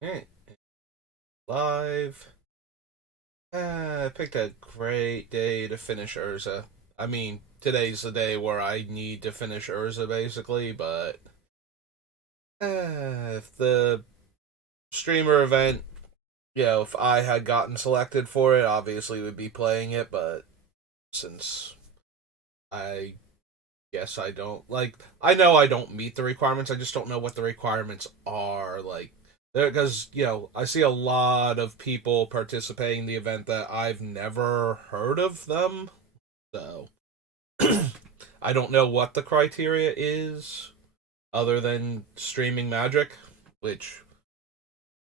Alright, live. I picked a great day to finish Urza. I mean, today's the day where I need to finish Urza, basically, but if the streamer event, if I had gotten selected for it, obviously we'd be playing it, but since I guess I don't, I know I don't meet the requirements, I just don't know what the requirements are, because I see a lot of people participating in the event that I've never heard of them, so I don't know what the criteria is other than streaming magic, which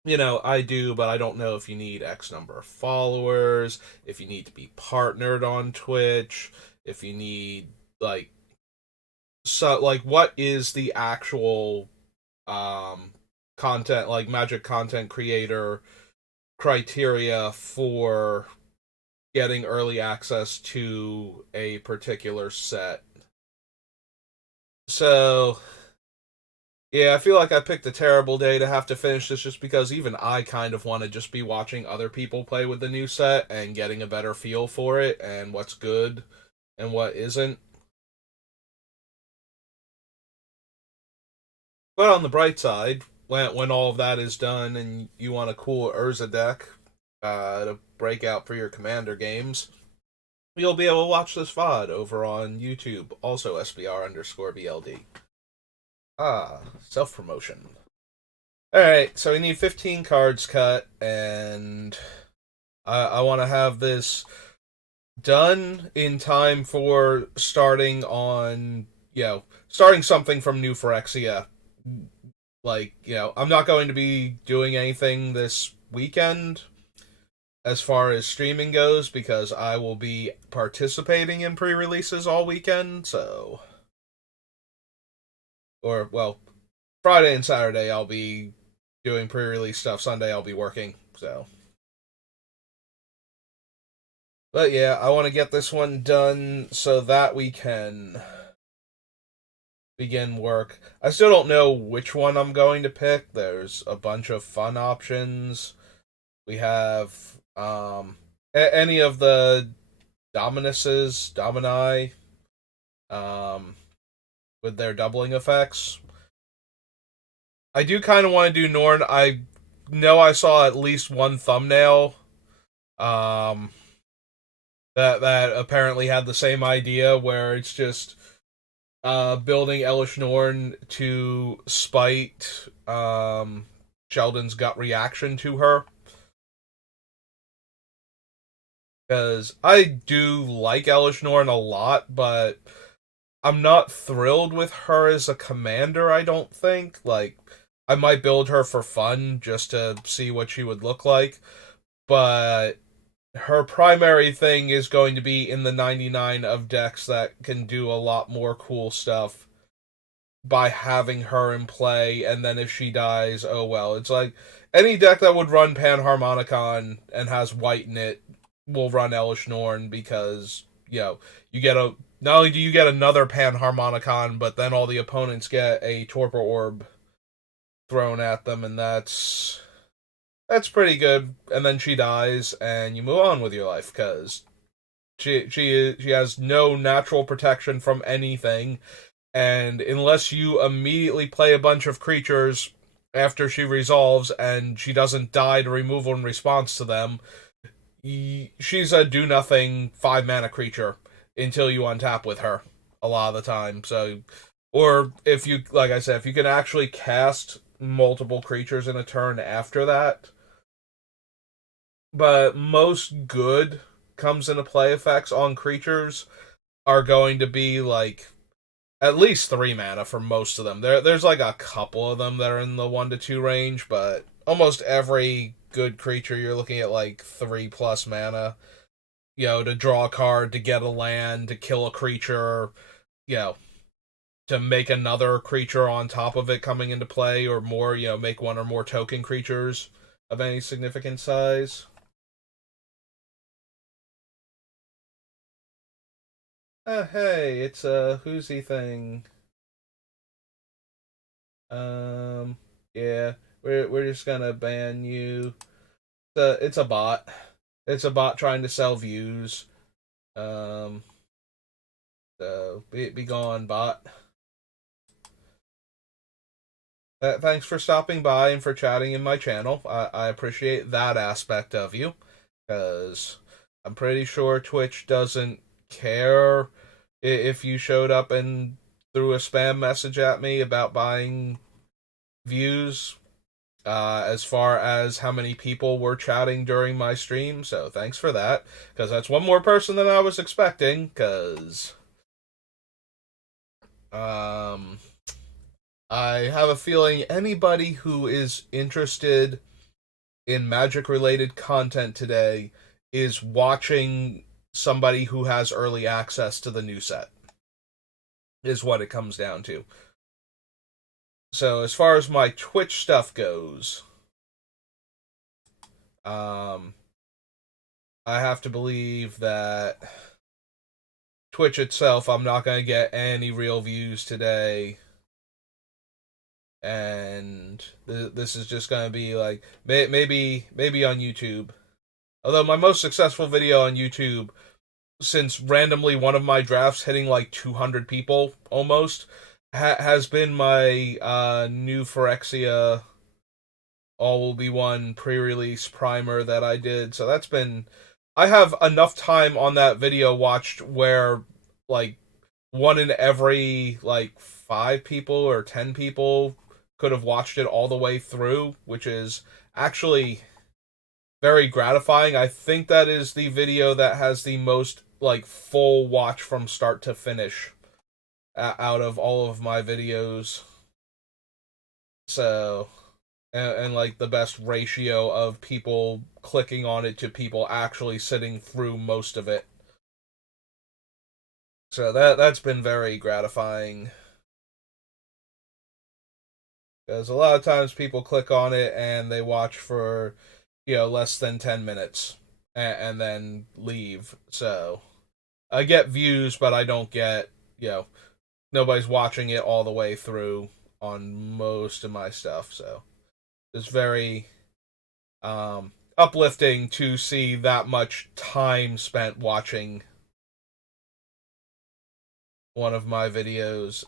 I do, but I don't know if you need X number of followers, if you need to be partnered on Twitch, if you need like what is the actual um content, like magic content creator criteria for getting early access to a particular set. So, yeah, I feel like I picked a terrible day to have to finish this just because even I kind of want to just be watching other people play with the new set and getting a better feel for it and what's good and what isn't. But on the bright side, when all of that is done and you want a cool Urza deck to break out for your commander games, you'll be able to watch this VOD over on YouTube, also SBR_BLD. Self promotion. Alright, so we need 15 cards cut, and I want to have this done in time for starting something from New Phyrexia. I'm not going to be doing anything this weekend as far as streaming goes because I will be participating in pre releases all weekend, so. Or, well, Friday and Saturday I'll be doing pre release stuff, Sunday I'll be working, so. But yeah, I want to get this one done so that we can begin work. I still don't know which one I'm going to pick. There's a bunch of fun options. We have any of the Domini, um with their doubling effects. I do kind of want to do Norn. I know I saw at least one thumbnail um that apparently had the same idea where it's just building Elish Norn to spite Sheldon's gut reaction to her. Because I do like Elish Norn a lot, but I'm not thrilled with her as a commander, I don't think. I might build her for fun just to see what she would look like, but her primary thing is going to be in the 99 of decks that can do a lot more cool stuff by having her in play, and then if she dies, oh well. It's like any deck that would run Panharmonicon and has white in it will run Elish Norn because, you get a not only do you get another Panharmonicon, but then all the opponents get a Torpor Orb thrown at them, and that's pretty good. And then she dies, and you move on with your life because she has no natural protection from anything, and unless you immediately play a bunch of creatures after she resolves and she doesn't die to removal in response to them, she's a do nothing 5 mana creature until you untap with her a lot of the time. So, or if you, like I said, if you can actually cast multiple creatures in a turn after that, but most good comes into play effects on creatures are going to be at least 3 mana for most of them. There's like a couple of them that are in the 1 to 2 range, but almost every good creature you're looking at 3 plus mana. To draw a card, to get a land, to kill a creature, you know, to make another creature on top of it coming into play, or more, make one or more token creatures of any significant size. Hey, it's a Whoosy thing. Um, yeah, we're just gonna ban you. It's a bot. It's a bot trying to sell views. Um, so be gone, bot. Thanks for stopping by and for chatting in my channel. I appreciate that aspect of you, because I'm pretty sure Twitch doesn't care if you showed up and threw a spam message at me about buying views, as far as how many people were chatting during my stream. So thanks for that, because that's one more person than I was expecting. Because um, I have a feeling anybody who is interested in magic related content today is watching somebody who has early access to the new set, is what it comes down to. So as far as my Twitch stuff goes, um, I have to believe that Twitch itself, I'm not going to get any real views today. And this is just going to be like, maybe on YouTube. Although my most successful video on YouTube, since randomly one of my drafts hitting like 200 people almost, has been my new Phyrexia All Will Be One pre-release primer that I did. So that's been, I have enough time on that video watched where like one in every like 5 people or 10 people could have watched it all the way through, which is actually very gratifying. I think that is the video that has the most like full watch from start to finish out of all of my videos. So, and like the best ratio of people clicking on it to people actually sitting through most of it. So that's been very gratifying. Because a lot of times people click on it and they watch for, less than 10 minutes and then leave. So I get views, but I don't get, nobody's watching it all the way through on most of my stuff. So it's very uplifting to see that much time spent watching one of my videos.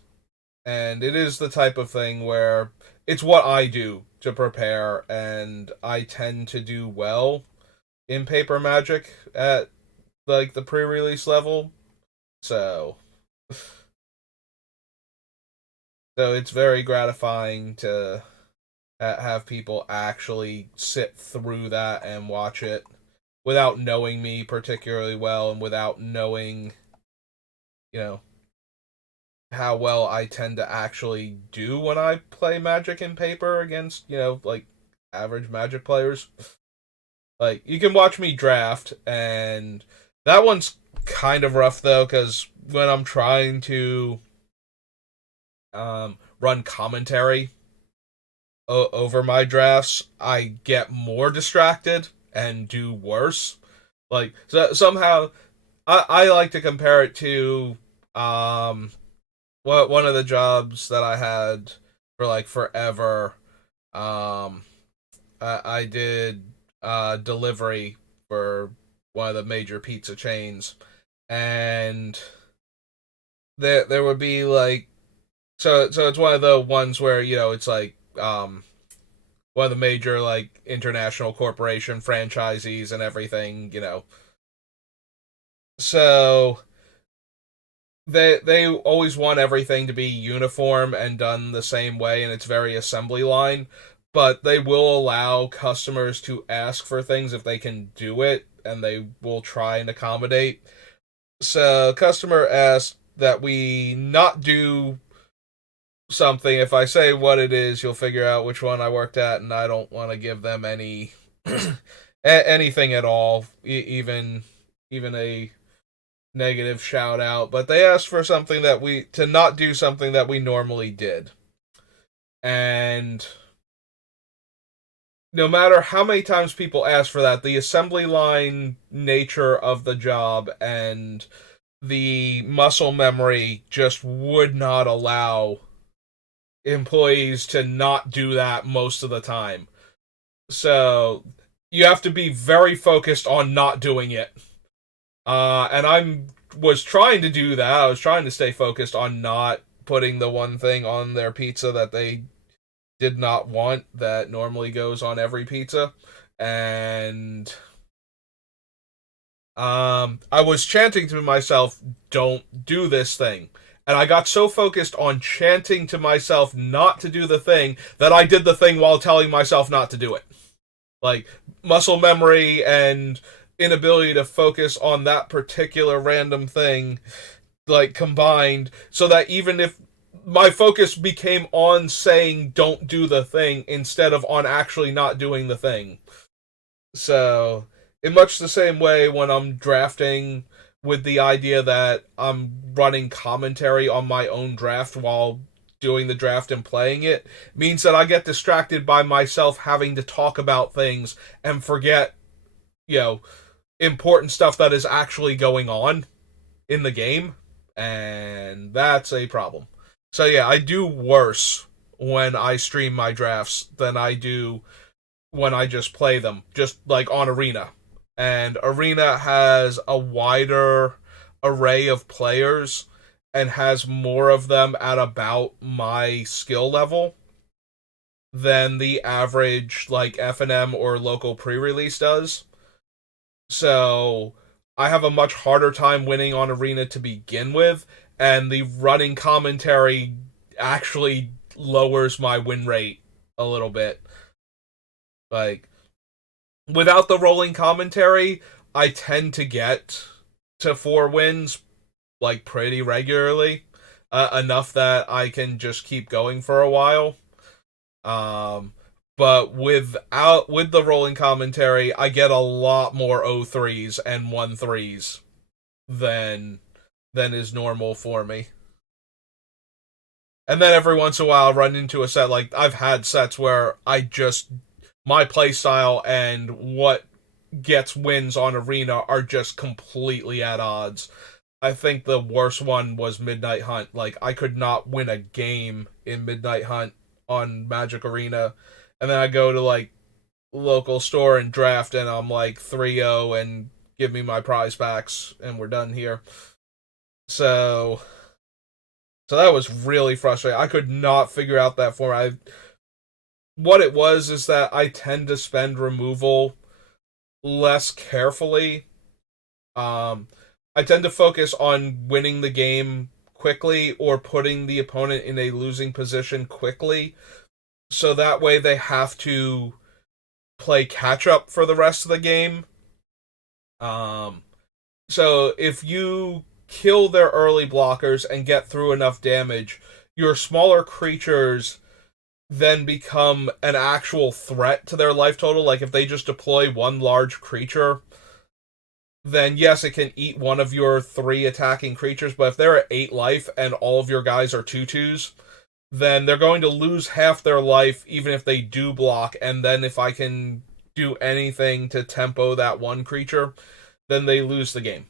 And it is the type of thing where it's what I do to prepare, and I tend to do well in paper magic at like the pre-release level. So it's very gratifying to have people actually sit through that and watch it without knowing me particularly well and without knowing, you know, how well I tend to actually do when I play Magic in paper against, like average Magic players. Like, you can watch me draft, and that one's kind of rough though, because when I'm trying to run commentary over my drafts, I get more distracted and do worse. Like, so somehow, I like to compare it to one of the jobs that I had for like forever. I did delivery for one of the major pizza chains, and there would be like, so it's one of the ones where it's like one of the major like international corporation franchisees and everything. So they always want everything to be uniform and done the same way, and it's very assembly line, but they will allow customers to ask for things if they can do it, and they will try and accommodate. So customer asked that we not do something. If I say what it is, you'll figure out which one I worked at, and I don't want to give them any anything at all, even a negative shout out. But they asked for something to not do something that we normally did. And no matter how many times people ask for that, the assembly line nature of the job and the muscle memory just would not allow employees to not do that most of the time. So you have to be very focused on not doing it. And I was trying to do that. I was trying to stay focused on not putting the one thing on their pizza that they did not want that normally goes on every pizza. And I was chanting to myself, "Don't do this thing." And I got so focused on chanting to myself not to do the thing that I did the thing while telling myself not to do it. Like muscle memory and inability to focus on that particular random thing, like combined, so that even if my focus became on saying don't do the thing instead of on actually not doing the thing. So, in much the same way, when I'm drafting with the idea that I'm running commentary on my own draft while doing the draft and playing it, means that I get distracted by myself having to talk about things and forget, you know, important stuff that is actually going on in the game. And that's a problem. So, yeah, I do worse when I stream my drafts than I do when I just play them, just like on Arena. And Arena has a wider array of players and has more of them at about my skill level than the average like FNM or local pre-release does. So I have a much harder time winning on Arena to begin with, and the running commentary actually lowers my win rate a little bit. Like without the rolling commentary, I tend to get to 4 wins like pretty regularly, enough that I can just keep going for a while. Um, but with the rolling commentary, I get a lot more O3s and 1-3s than is normal for me. And then every once in a while, I run into a set like I've had sets where I just my playstyle and what gets wins on Arena are just completely at odds. I think the worst one was Midnight Hunt. Like I could not win a game in Midnight Hunt on Magic Arena, and then I go to like local store and draft, and I'm like 3-0 and give me my prize packs, and we're done here. So, so that was really frustrating. I could not figure out that format. What it was is that I tend to spend removal less carefully. Um, I tend to focus on winning the game quickly or putting the opponent in a losing position quickly, so that way they have to play catch up for the rest of the game. Um, so if you kill their early blockers and get through enough damage, your smaller creatures then become an actual threat to their life total. Like if they just deploy one large creature, then yes, it can eat one of your 3 attacking creatures, but if they're at 8 life and all of your guys are 2/2s, then they're going to lose half their life even if they do block, and then if I can do anything to tempo that one creature, then they lose the game.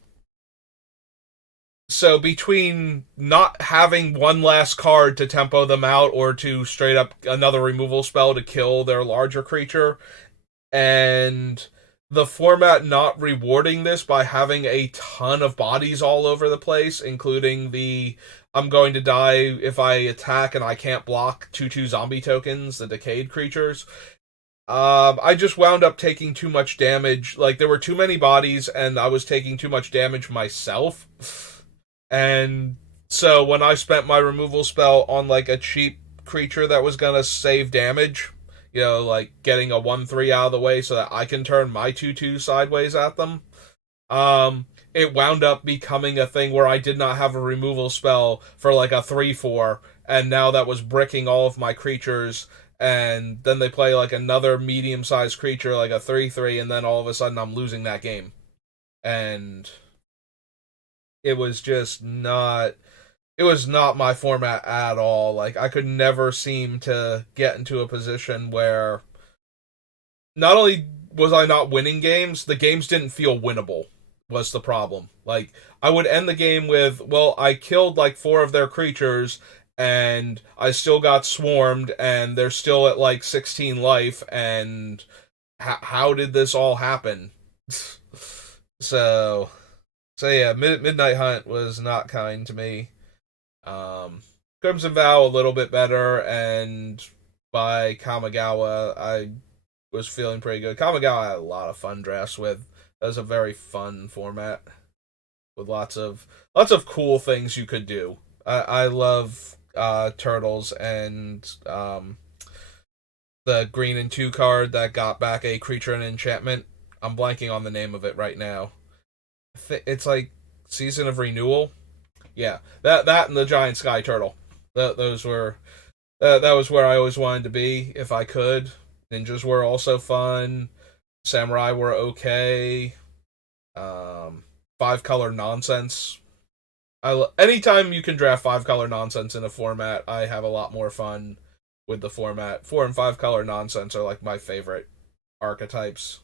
So between not having one last card to tempo them out or to straight up another removal spell to kill their larger creature, and the format not rewarding this by having a ton of bodies all over the place, including the I'm going to die if I attack and I can't block 2/2 zombie tokens, the decayed creatures. I just wound up taking too much damage. Like there were too many bodies, and I was taking too much damage myself. And so when I spent my removal spell on like a cheap creature that was gonna save damage, like getting a 1/3 out of the way so that I can turn my 2/2 sideways at them, it wound up becoming a thing where I did not have a removal spell for like a 3/4, and now that was bricking all of my creatures, and then they play like another medium sized creature, like a 3/3, and then all of a sudden I'm losing that game. And it was just not it was not my format at all. Like I could never seem to get into a position where not only was I not winning games, the games didn't feel winnable was the problem. Like I would end the game with, well, I killed like 4 of their creatures and I still got swarmed, and they're still at like 16 life, and how did this all happen? so, so yeah, Midnight Hunt was not kind to me. Um, Crimson Vow a little bit better, and by Kamigawa, I was feeling pretty good. Kamigawa I had a lot of fun drafts with. That was a very fun format with lots of cool things you could do. I love turtles and the green and two card that got back a creature and enchantment. I'm blanking on the name of it right now. It's like Season of Renewal. Yeah, that and the giant sky turtle. Those were that was where I always wanted to be if I could. Ninjas were also fun. Samurai were okay. Um, Five color nonsense. Anytime you can draft five color nonsense in a format, I have a lot more fun with the format. Four and five color nonsense are like my favorite archetypes.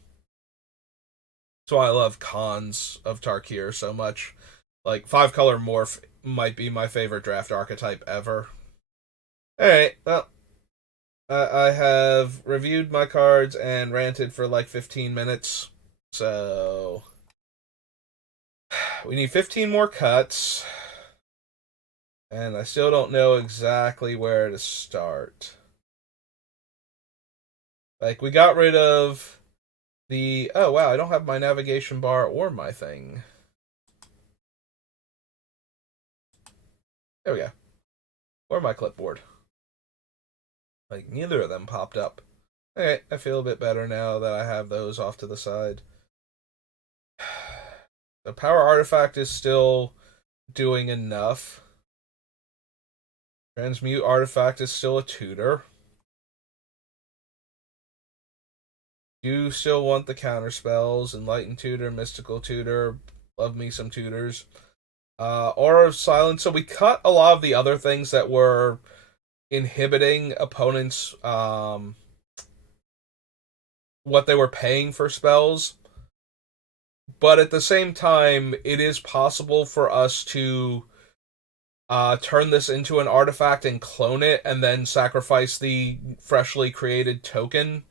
That's why I love Khans of Tarkir so much. Like five color morph might be my favorite draft archetype ever. All right, well, I have reviewed my cards and ranted for like 15 minutes. So we need 15 more cuts. And I still don't know exactly where to start. Like, we got rid of the. Oh, wow, I don't have my navigation bar or my thing. There we go. Or my clipboard. Like, neither of them popped up. Okay, I feel a bit better now that I have those off to the side. The power artifact is still doing enough. Transmute artifact is still a tutor. Do still want the counter spells. Enlightened tutor, mystical tutor. Love me some tutors. Aura of Silence. So we cut a lot of the other things that were inhibiting opponents what they were paying for spells. But at the same time, it is possible for us to turn this into an artifact and clone it and then sacrifice the freshly created token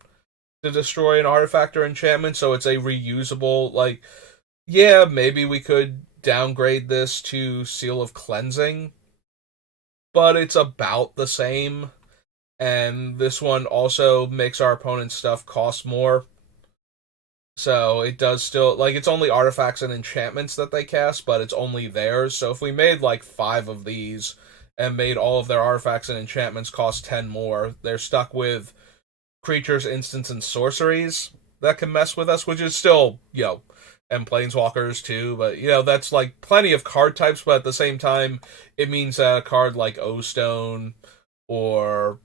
to destroy an artifact or enchantment. So it's a reusable, like, yeah, maybe we could downgrade this to Seal of Cleansing, but it's about the same. And this one also makes our opponent's stuff cost more. So it does still, like, it's only artifacts and enchantments that they cast, but it's only theirs. So if we made like five of these and made all of their artifacts and enchantments cost 10 more, they're stuck with creatures, instants, and sorceries that can mess with us, which is still, and planeswalkers too, but that's like plenty of card types, but at the same time, it means that a card like O Stone or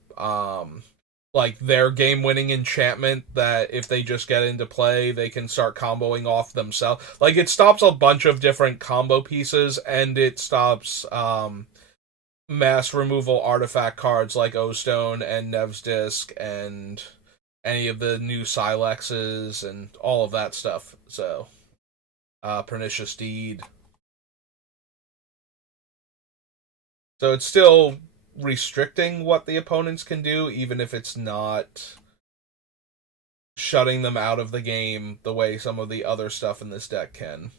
like their game winning enchantment that if they just get into play, they can start comboing off themselves. Like it stops a bunch of different combo pieces and it stops mass removal artifact cards like O Stone and Nev's Disc and any of the new Silexes and all of that stuff. So Pernicious Deed. So it's still restricting what the opponents can do, even if it's not shutting them out of the game the way some of the other stuff in this deck can.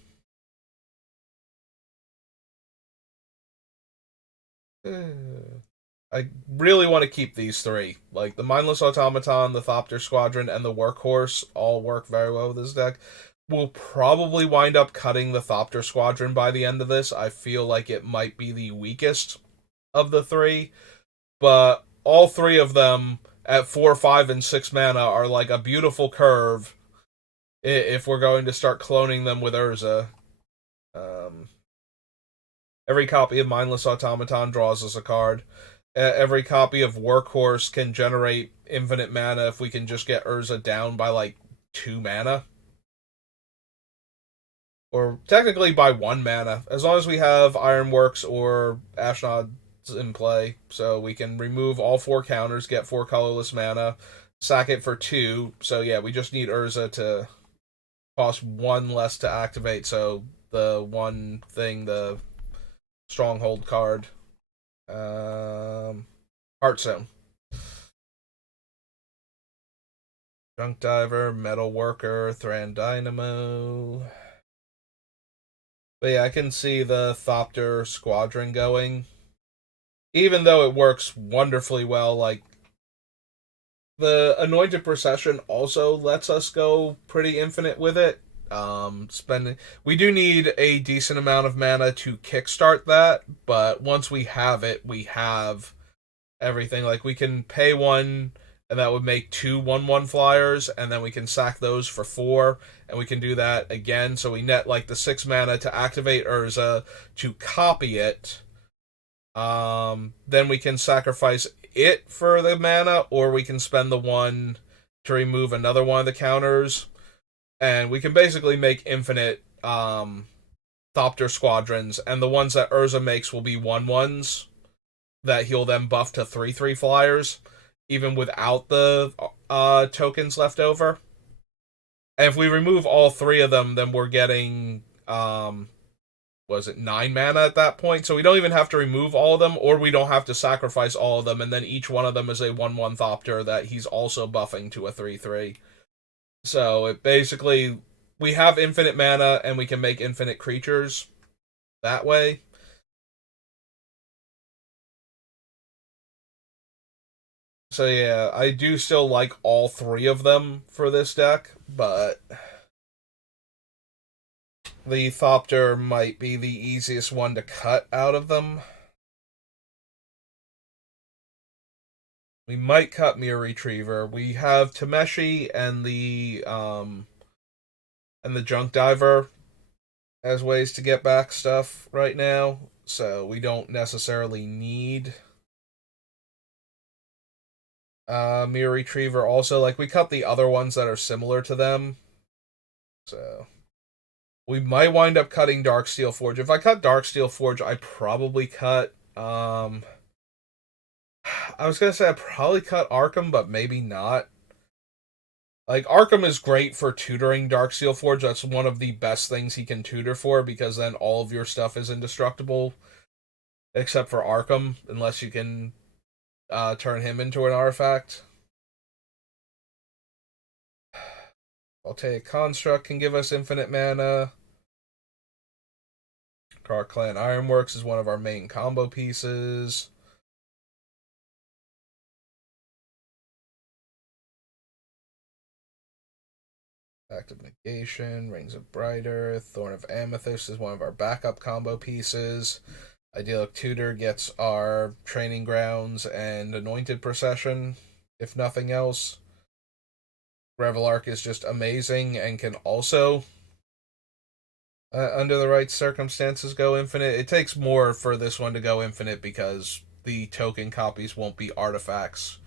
I really want to keep these three. Like the Mindless Automaton, the Thopter Squadron, and the Workhorse all work very well with this deck. We'll probably wind up cutting the Thopter Squadron by the end of this. I feel like it might be the weakest of the three, but all three of them at 4, 5, and 6 mana are like a beautiful curve if we're going to start cloning them with Urza. Um, every copy of Mindless Automaton draws us a card. Every copy of Workhorse can generate infinite mana if we can just get Urza down by like 2 mana. Or technically by 1 mana, as long as we have Ironworks or Ashnod's in play. So we can remove all 4 counters, get 4 colorless mana, sack it for 2. So yeah, we just need Urza to cost 1 less to activate. So the one thing, the Stronghold card, Heart Zone. Junk Diver, Metal Worker, Thran Dynamo. But yeah, I can see the Thopter Squadron going. Even though it works wonderfully well, like the Anointed Procession also lets us go pretty infinite with it. Spending we do need a decent amount of mana to kickstart that, but once we have it, we have everything. Like we can pay one, and that would make two 1/1 flyers, and then we can sack those for four, and we can do that again. So we net like the 6 mana to activate Urza to copy it. Then we can sacrifice it for the mana, or we can spend the one to remove another one of the counters, and we can basically make infinite Thopter squadrons, and the ones that Urza makes will be 1/1s that he'll then buff to 3/3 flyers, even without the tokens left over. And if we remove all three of them, then we're getting was it 9 mana at that point? So we don't even have to remove all of them, or we don't have to sacrifice all of them, and then each one of them is a 1/1 Thopter that he's also buffing to a 3/3. So it basically we have infinite mana and we can make infinite creatures that way. So yeah, I do still like all three of them for this deck, but the Thopter might be the easiest one to cut out of them. We might cut Mirror Retriever. We have Tameshi and the Junk Diver as ways to get back stuff right now, so we don't necessarily need Mirror Retriever. Also, like we cut the other ones that are similar to them, so we might wind up cutting Darksteel Forge. If I cut Darksteel Forge, I probably cut I was gonna say I probably cut Arkham, but maybe not. Like Arkham is great for tutoring Darksteel Forge. That's one of the best things he can tutor for, because then all of your stuff is indestructible, except for Arkham, unless you can turn him into an artifact. Voltaic Construct can give us infinite mana. Car Clan Ironworks is one of our main combo pieces. Active Negation, Rings of Brighter, Thorn of Amethyst is one of our backup combo pieces. Idyllic Tutor gets our Training Grounds and Anointed Procession, if nothing else. Revelark is just amazing and can also, under the right circumstances, go infinite. It takes more for this one to go infinite because the token copies won't be artifacts.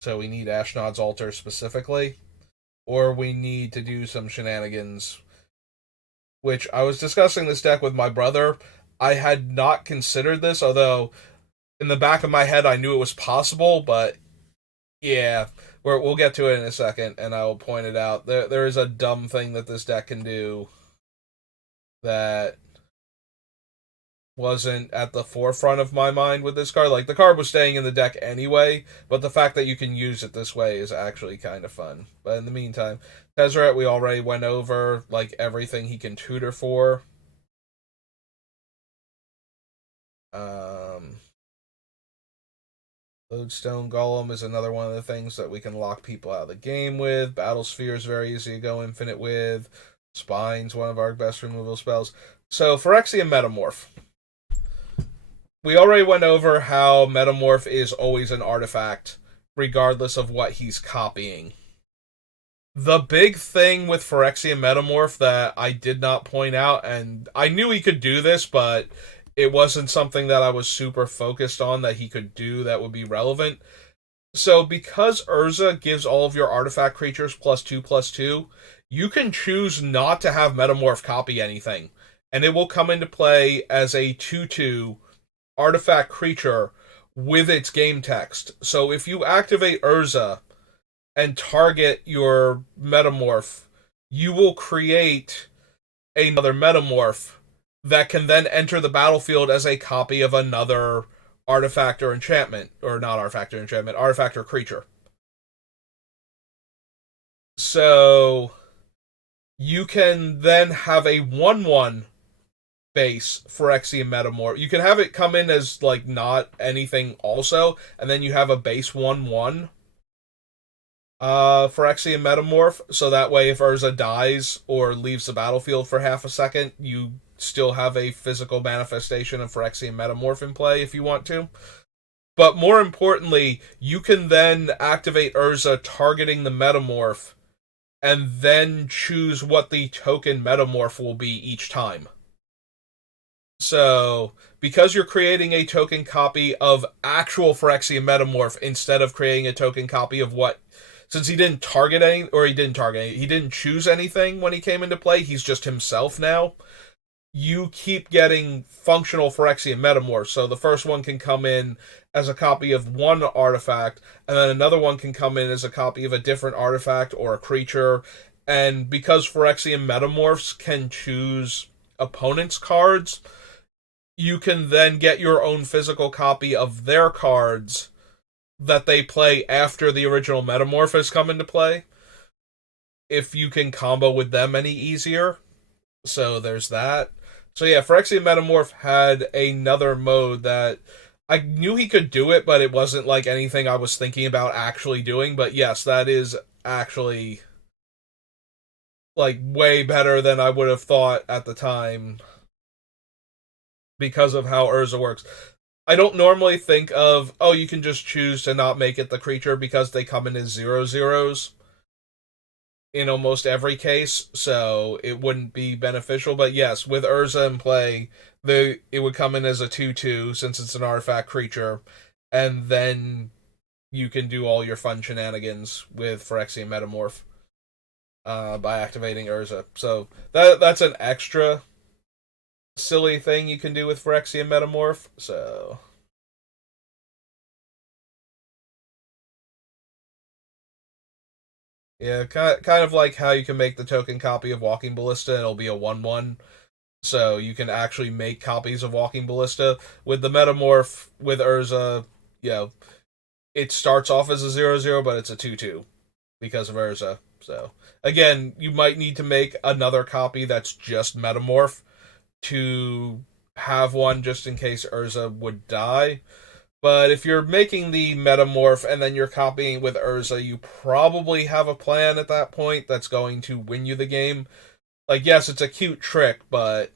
So we need Ashnod's Altar specifically, or we need to do some shenanigans, which I was discussing this deck with my brother. I had not considered this, although in the back of my head I knew it was possible, but yeah, we'll get to it in a second, and I will point it out. There is a dumb thing that this deck can do that wasn't at the forefront of my mind with this card. Like, the card was staying in the deck anyway, but the fact that you can use it this way is actually kind of fun. But in the meantime, Tezzeret, we already went over, like, everything he can tutor for. Lodestone Golem is another one of the things that we can lock people out of the game with. Battle Sphere is very easy to go infinite with. Spine's one of our best removal spells. So, Phyrexian Metamorph. We already went over how Metamorph is always an artifact, regardless of what he's copying. The big thing with Phyrexian Metamorph that I did not point out, and I knew he could do this, but it wasn't something that I was super focused on that he could do that would be relevant. So, because Urza gives all of your artifact creatures +2/+2, you can choose not to have Metamorph copy anything, and it will come into play as a 2/2 artifact creature with its game text. So if you activate Urza and target your Metamorph, you will create another Metamorph that can then enter the battlefield as a copy of another artifact or enchantment, or not artifact or enchantment, artifact or creature. So you can then have a 1/1 base Phyrexian Metamorph. You can have it come in as like not anything also, and then you have a base 1/1 Phyrexian Metamorph, so that way if Urza dies or leaves the battlefield for half a second, you still have a physical manifestation of Phyrexian Metamorph in play if you want to. But more importantly, you can then activate Urza targeting the Metamorph and then choose what the token Metamorph will be each time. So, because you're creating a token copy of actual Phyrexian Metamorph instead of creating a token copy of what, since he didn't target any, or he didn't target any, he didn't choose anything when he came into play, he's just himself now. You keep getting functional Phyrexian Metamorphs. So the first one can come in as a copy of one artifact, and then another one can come in as a copy of a different artifact or a creature. And because Phyrexian Metamorphs can choose opponents' cards, you can then get your own physical copy of their cards that they play after the original Metamorph has come into play, if you can combo with them any easier. So there's that. So yeah, Phyrexian Metamorph had another mode that I knew he could do it, but it wasn't like anything I was thinking about actually doing. But yes, that is actually like way better than I would have thought at the time because of how Urza works. I don't normally think of, oh, you can just choose to not make it the creature because they come in as 0/0s in almost every case, so it wouldn't be beneficial. But yes, with Urza in play, it would come in as a 2/2 since it's an artifact creature, and then you can do all your fun shenanigans with Phyrexian Metamorph by activating Urza. So that's an extra silly thing you can do with Phyrexian Metamorph. So yeah, kind of like how you can make the token copy of Walking Ballista and it'll be a 1/1. So you can actually make copies of Walking Ballista. With the Metamorph, with Urza, you know, it starts off as a 0/0, but it's a 2/2 because of Urza. So again, you might need to make another copy that's just Metamorph to have one just in case Urza would die. But if you're making the Metamorph and then you're copying with Urza, you probably have a plan at that point that's going to win you the game. Like, yes, it's a cute trick, but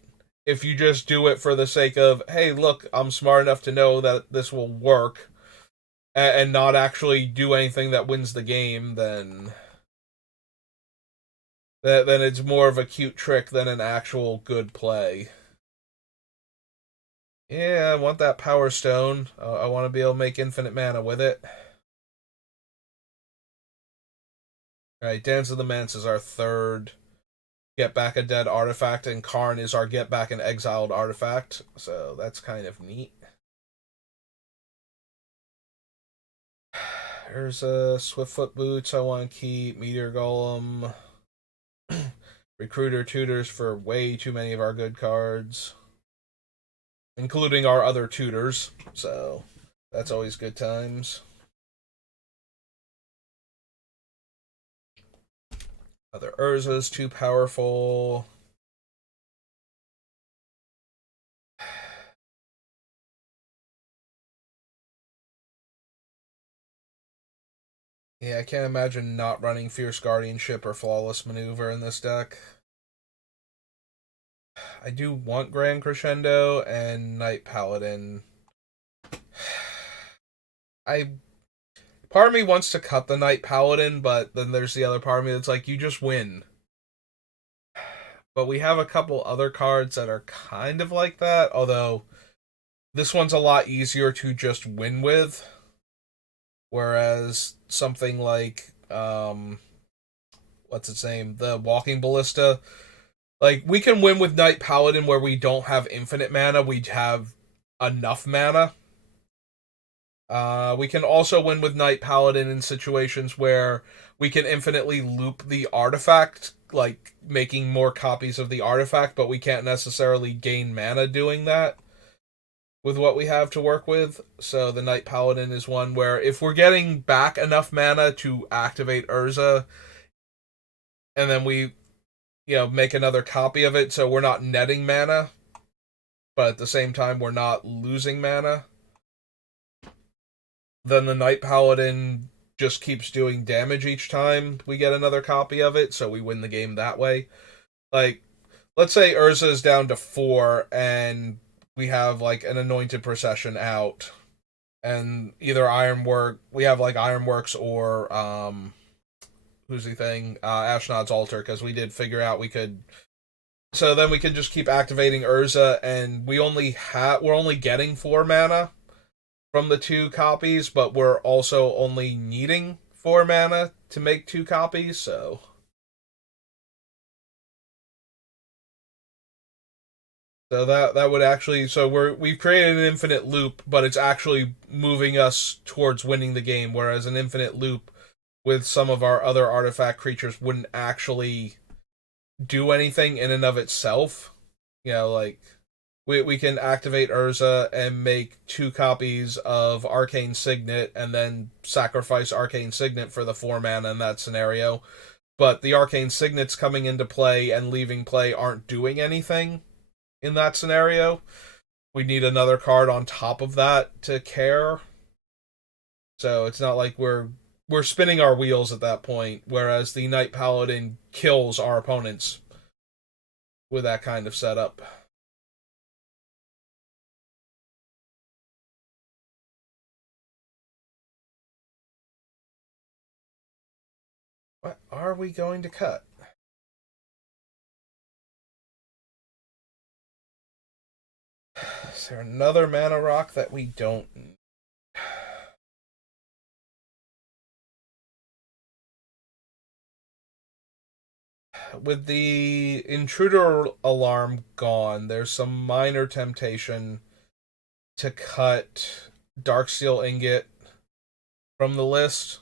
if you just do it for the sake of, hey, look, I'm smart enough to know that this will work, and not actually do anything that wins the game, then it's more of a cute trick than an actual good play. Yeah, I want that Power Stone. I want to be able to make infinite mana with it. Alright, Dance of the Manse is our third Get Back a Dead artifact, and Karn is our Get Back an Exiled artifact. So that's kind of neat. There's a Swiftfoot Boots I want to keep, Meteor Golem, Recruiter Tutors for way too many of our good cards, including our other tutors. So that's always good times. Other Urza's too powerful. Yeah, I can't imagine not running Fierce Guardianship or Flawless Maneuver in this deck. I do want Grand Crescendo and Knight Paladin. I Part of me wants to cut the Knight Paladin, but then there's the other part of me that's like, you just win. But we have a couple other cards that are kind of like that, although this one's a lot easier to just win with. Whereas something like what's its name? The Walking Ballista. Like, we can win with Knight Paladin where we don't have infinite mana, we have enough mana. We can also win with Knight Paladin in situations where we can infinitely loop the artifact, like making more copies of the artifact, but we can't necessarily gain mana doing that. with what we have to work with. So the Knight Paladin is one where if we're getting back enough mana to activate Urza, and then we, make another copy of it, so we're not netting mana, but at the same time we're not losing mana, then the Knight Paladin just keeps doing damage each time we get another copy of it, so we win the game that way. Like, let's say Urza is down to 4, and we have like an Anointed Procession out, and either we have like Ironworks or who's the thing, Ashnod's Altar, because we did figure out we could. So then we can just keep activating Urza, and we're only getting 4 mana from the 2 copies, but we're also only needing 4 mana to make 2 copies. So that would actually, so we've created an infinite loop, but it's actually moving us towards winning the game. Whereas an infinite loop with some of our other artifact creatures wouldn't actually do anything in and of itself. Like we can activate Urza and make 2 copies of Arcane Signet, and then sacrifice Arcane Signet for the 4 mana in that scenario. But the Arcane Signets coming into play and leaving play aren't doing anything in that scenario. We need another card on top of that to care. So it's not like we're spinning our wheels at that point, whereas the Knight Paladin kills our opponents with that kind of setup. What are we going to cut? Is there another mana rock that we don't need? With the intruder alarm gone, there's some minor temptation to cut Darksteel Ingot from the list.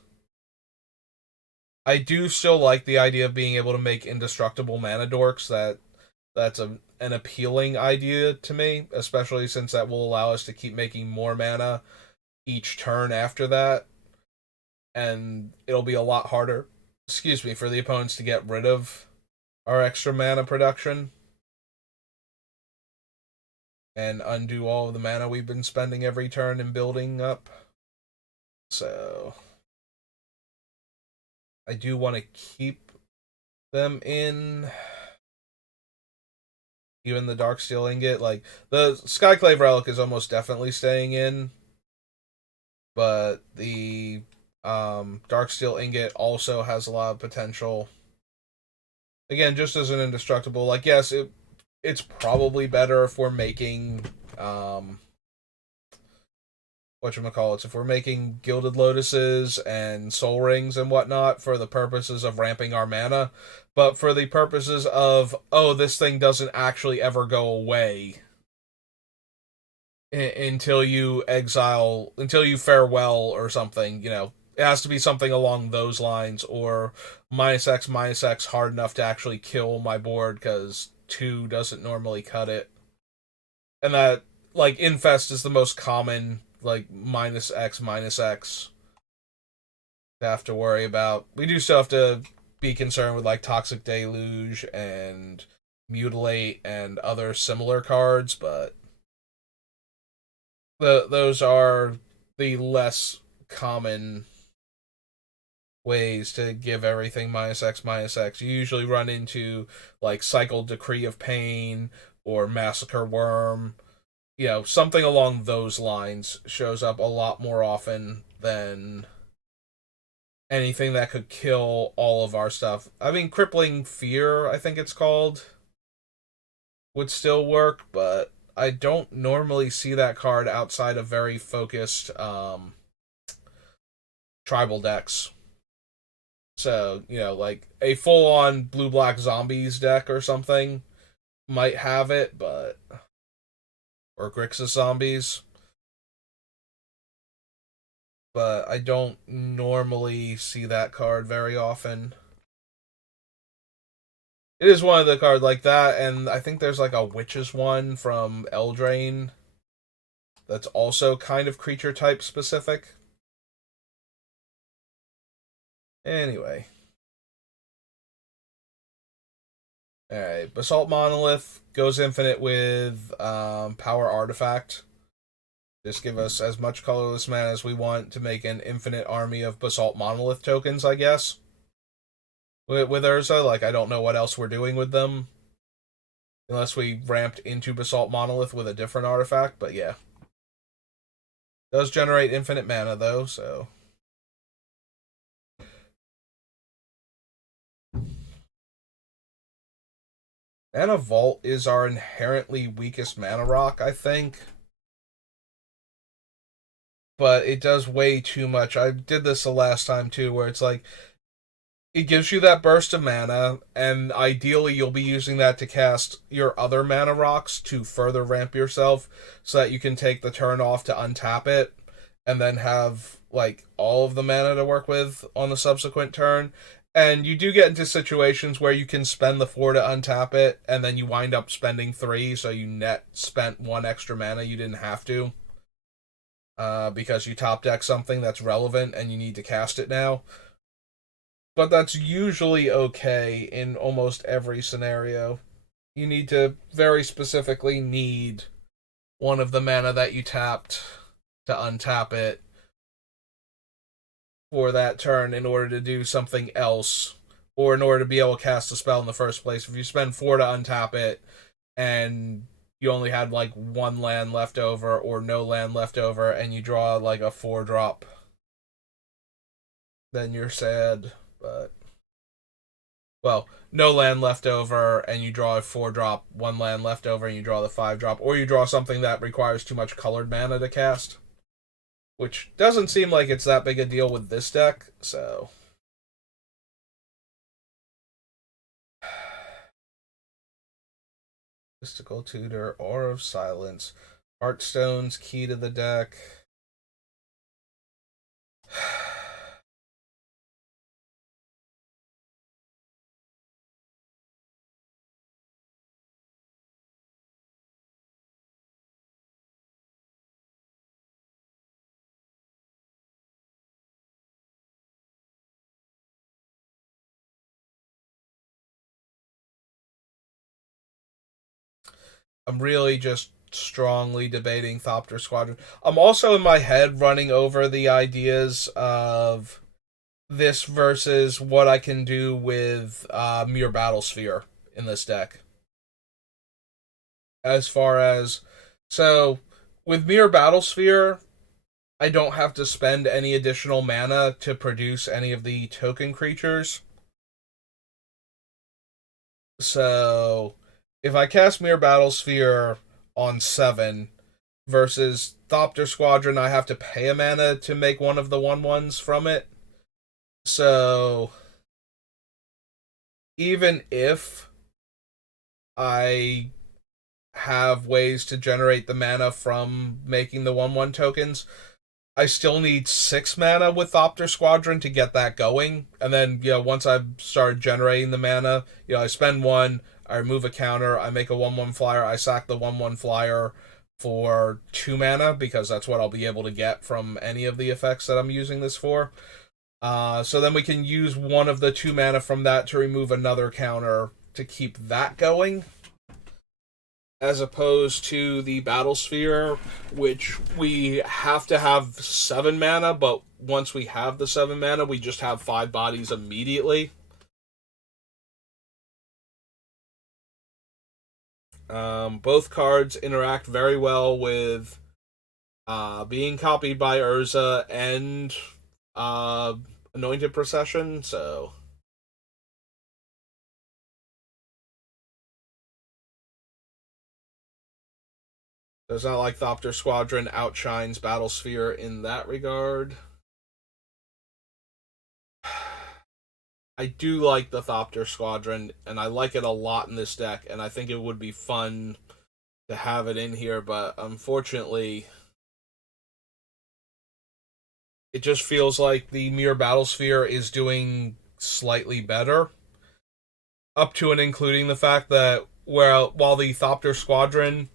I do still like the idea of being able to make indestructible mana dorks. That's an appealing idea to me, especially since that will allow us to keep making more mana each turn after that, and it'll be a lot harder, excuse me, for the opponents to get rid of our extra mana production and undo all of the mana we've been spending every turn and building up. So I do want to keep them in. Even the Darksteel Ingot, like the Skyclave Relic is almost definitely staying in, but the Darksteel Ingot also has a lot of potential. Again, just as an indestructible, like yes, it's probably better if we're making whatchamacallits, if we're making Gilded Lotuses and Soul Rings and whatnot for the purposes of ramping our mana, but for the purposes of, oh, this thing doesn't actually ever go away until you farewell or something, it has to be something along those lines, or minus X hard enough to actually kill my board, because 2 doesn't normally cut it. And that, like, Infest is the most common, like, minus X to have to worry about. We do still have to be concerned with, like, Toxic Deluge and Mutilate and other similar cards, but those are the less common ways to give everything minus X. You usually run into like Cycle Decree of Pain or Massacre Worm. Something along those lines shows up a lot more often than anything that could kill all of our stuff. I mean, Crippling Fear, I think it's called, would still work, but I don't normally see that card outside of very focused tribal decks. So, like a full on blue black zombies deck or something might have it, but. Or Grixis zombies. But I don't normally see that card very often. It is one of the cards like that, and I think there's like a Witches one from Eldraine that's also kind of creature type specific. Anyway. Alright, Basalt Monolith goes infinite with Power Artifact. Just give us as much colorless mana as we want to make an infinite army of Basalt Monolith tokens, I guess. With Urza, like, I don't know what else we're doing with them. Unless we ramped into Basalt Monolith with a different artifact, but yeah. Does generate infinite mana, though, so... Mana Vault is our inherently weakest mana rock, I think. But it does way too much. I did this the last time, too, where it's like... It gives you that burst of mana, and ideally you'll be using that to cast your other mana rocks to further ramp yourself, so that you can take the turn off to untap it, and then have, like, all of the mana to work with on the subsequent turn. And you do get into situations where you can spend the 4 to untap it, and then you wind up spending 3, so you net spent 1 extra mana you didn't have to. Because you top deck something that's relevant and you need to cast it now. But that's usually okay in almost every scenario. You need to very specifically need one of the mana that you tapped to untap it for that turn in order to do something else, or in order to be able to cast a spell in the first place. If you spend 4 to untap it, and you only had like 1 land left over, or no land left over, and you draw like a 4-drop, then you're sad, but... Well, no land left over, and you draw a 4-drop, 1 land left over, and you draw the 5-drop, or you draw something that requires too much colored mana to cast. Which doesn't seem like it's that big a deal with this deck, so... Mystical Tutor, Aura of Silence, Heartstone's key to the deck. I'm really just strongly debating Thopter Squadron. I'm also in my head running over the ideas of this versus what I can do with Mere Battlesphere in this deck. As far as... So, with Mere Battlesphere, I don't have to spend any additional mana to produce any of the token creatures. So, if I cast Mere Battlesphere on 7 versus Thopter Squadron, I have to pay a mana to make one of the 1/1s from it. So, even if I have ways to generate the mana from making the 1/1 tokens, I still need 6 mana with Thopter Squadron to get that going. And then, once I've started generating the mana, I spend 1, I remove a counter, I make a 1/1 flyer, I sack the 1/1 flyer for 2 mana, because that's what I'll be able to get from any of the effects that I'm using this for. So then we can use one of the 2 mana from that to remove another counter to keep that going. As opposed to the Battlesphere, which we have to have 7 mana, but once we have the 7 mana, we just have 5 bodies immediately. Both cards interact very well with being copied by Urza and Anointed Procession, so... It's not like Thopter Squadron outshines Battlesphere in that regard. I do like the Thopter Squadron, and I like it a lot in this deck, and I think it would be fun to have it in here, but unfortunately, it just feels like the Mere Battlesphere is doing slightly better. Up to and including the fact that while the Thopter Squadron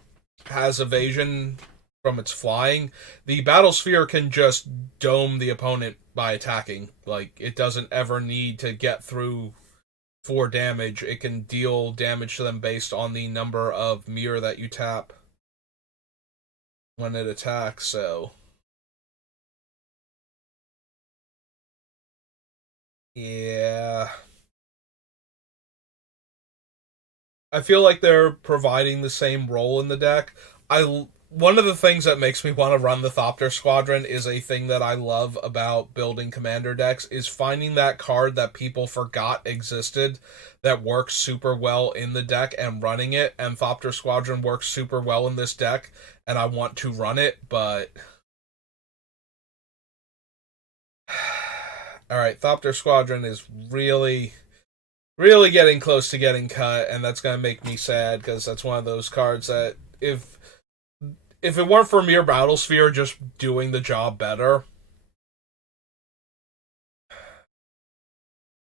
has evasion from its flying. The battle sphere can just dome the opponent by attacking. Like, it doesn't ever need to get through for damage. It can deal damage to them based on the number of mirror that you tap when it attacks. So yeah, I feel like they're providing the same role in the deck. I One of the things that makes me want to run the Thopter Squadron is a thing that I love about building commander decks is finding that card that people forgot existed that works super well in the deck and running it. And Thopter Squadron works super well in this deck, and I want to run it, but all right, Thopter Squadron is really getting close to getting cut, and that's gonna make me sad because that's one of those cards that if it weren't for Mere Battlesphere just doing the job better,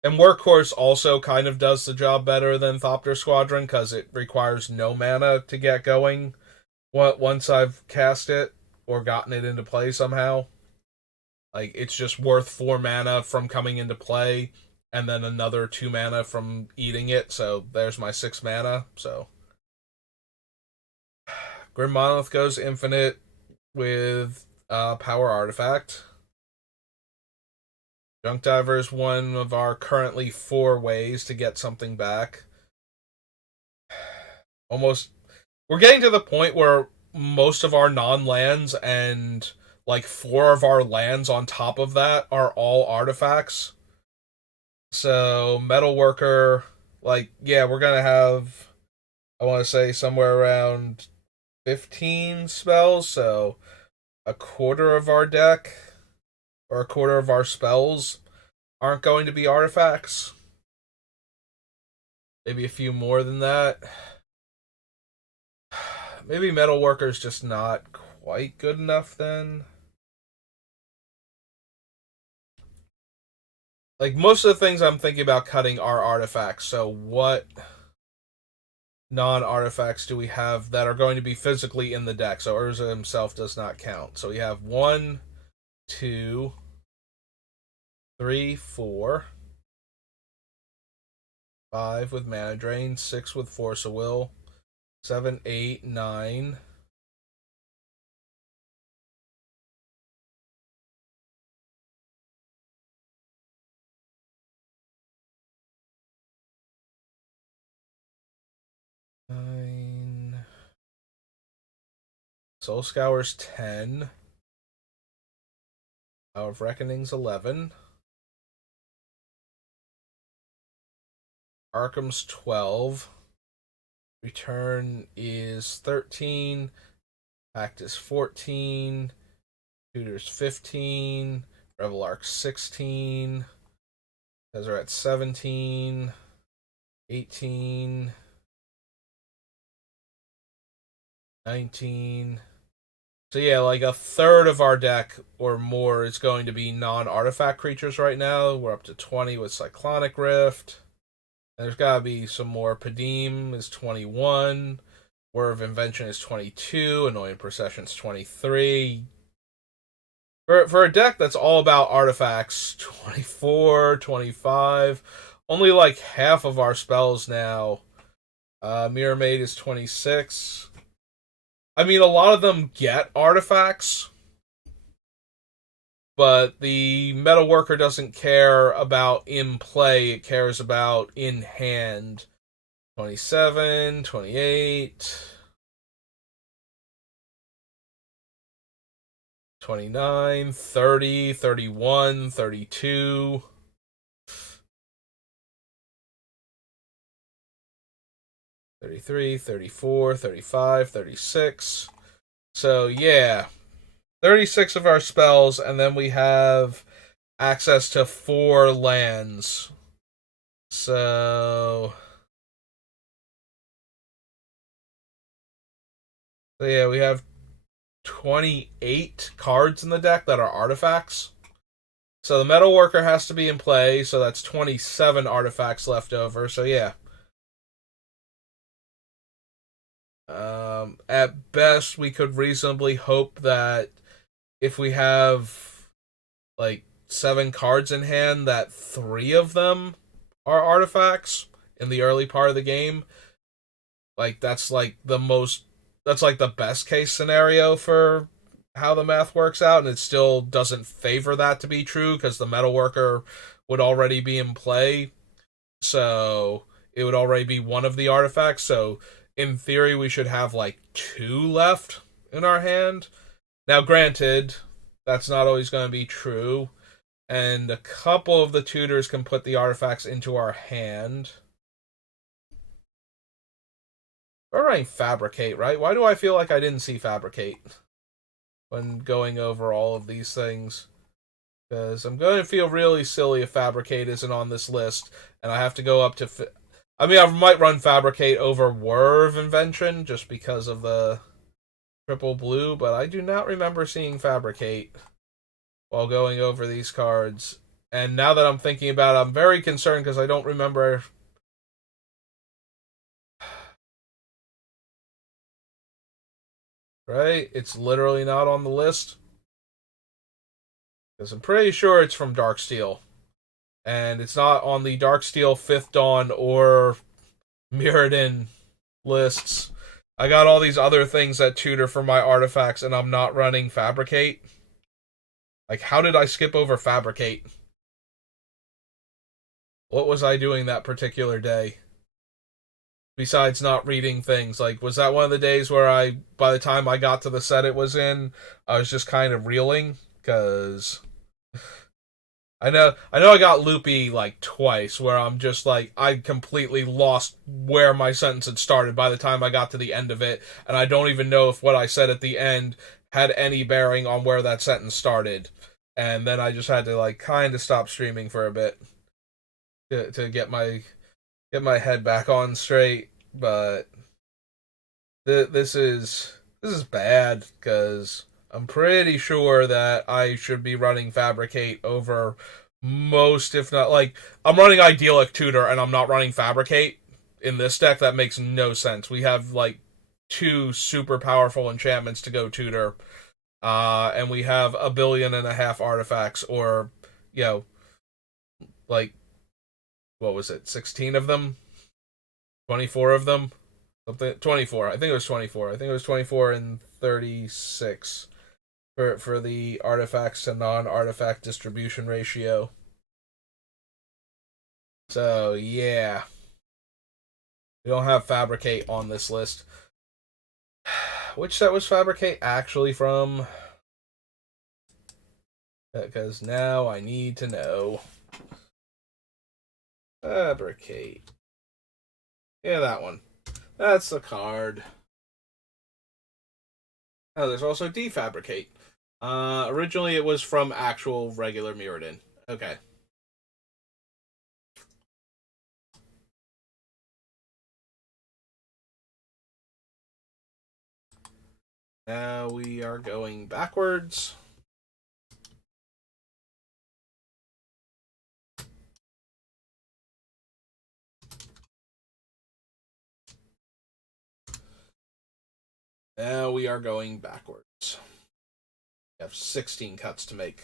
and Workhorse also kind of does the job better than Thopter Squadron because it requires no mana to get going once I've cast it or gotten it into play somehow. Like, it's just worth 4 mana from coming into play, and then another 2 mana from eating it, so there's my 6 mana, so. Grim Monolith goes infinite with Power Artifact. Junk Diver is one of our currently 4 ways to get something back. Almost, we're getting to the point where most of our non-lands and like 4 of our lands on top of that are all artifacts. So Metalworker, like, yeah, we're gonna have, I want to say, somewhere around 15 spells, so a quarter of our deck or a quarter of our spells aren't going to be artifacts. Maybe a few more than that. Maybe Metalworker's just not quite good enough then. Like, most of the things I'm thinking about cutting are artifacts, so what non-artifacts do we have that are going to be physically in the deck? So Urza himself does not count. So we have 1, 2, 3, 4, 5 with Mana Drain, 6 with Force of Will, 7, 8, 9. Soul Scour's 10. Hour of Reckoning's 11. Arkham's 12. Return is 13. Pact is 14. Tutor's 15. Revel Arc's 16. Tezzeret 17. 18. 19. So yeah, like a third of our deck or more is going to be non-artifact creatures right now. We're up to 20 with Cyclonic Rift. And there's got to be some more. Padim is 21. Whir of Invention is 22. Annoying Procession's 23. For a deck that's all about artifacts, 24, 25. Only like half of our spells now. Mirror Maid is 26. I mean, a lot of them get artifacts, but the Metalworker doesn't care about in play, it cares about in hand. 27, 28, 29, 30, 31, 32. 33, 34, 35, 36. So, yeah. 36 of our spells, and then we have access to 4 lands. So yeah, we have 28 cards in the deck that are artifacts. So the Metalworker has to be in play, so that's 27 artifacts left over. So yeah. At best, we could reasonably hope that if we have like 7 cards in hand, that 3 of them are artifacts in the early part of the game. Like that's like the best case scenario for how the math works out, and it still doesn't favor that to be true because the metalworker would already be in play, so it would already be one of the artifacts. So in theory, we should have like 2 left in our hand. Now, granted, that's not always going to be true, and a couple of the tutors can put the artifacts into our hand. We're running Fabricate, right? Why do I feel like I didn't see Fabricate when going over all of these things? Because I'm going to feel really silly if Fabricate isn't on this list, and I have to go up to. I mean, I might run Fabricate over Whir of Invention just because of the triple blue, but I do not remember seeing Fabricate while going over these cards. And now that I'm thinking about it, I'm very concerned because I don't remember. Right? It's literally not on the list. Because I'm pretty sure it's from Darksteel. And it's not on the Darksteel, Fifth Dawn, or Mirrodin lists. I got all these other things that tutor for my artifacts, and I'm not running Fabricate. Like, how did I skip over Fabricate? What was I doing that particular day? Besides not reading things. Like, was that one of the days where by the time I got to the set it was in, I was just kind of reeling? Because I got loopy like twice where I'm just like I completely lost where my sentence had started by the time I got to the end of it, and I don't even know if what I said at the end had any bearing on where that sentence started. And then I just had to like kind of stop streaming for a bit to get my head back on straight. But this is bad because I'm pretty sure that I should be running Fabricate over most, if not like I'm running Idyllic Tutor and I'm not running Fabricate in this deck. That makes no sense. We have like 2 super powerful enchantments to go tutor, and we have 1.5 billion artifacts, or you know, like what was it, 16 of them, 24 of them, something 24. I think it was 24. I think it was 24 and 36 for the artifacts to non-artifact distribution ratio. So yeah, we don't have Fabricate on this list. Which set was Fabricate actually from? Because now I need to know. Fabricate. Yeah, that one. That's the card. Oh, there's also Defabricate. Originally it was from actual regular Mirrodin. Okay. Now we are going backwards. Now we are going backwards. We have 16 cuts to make.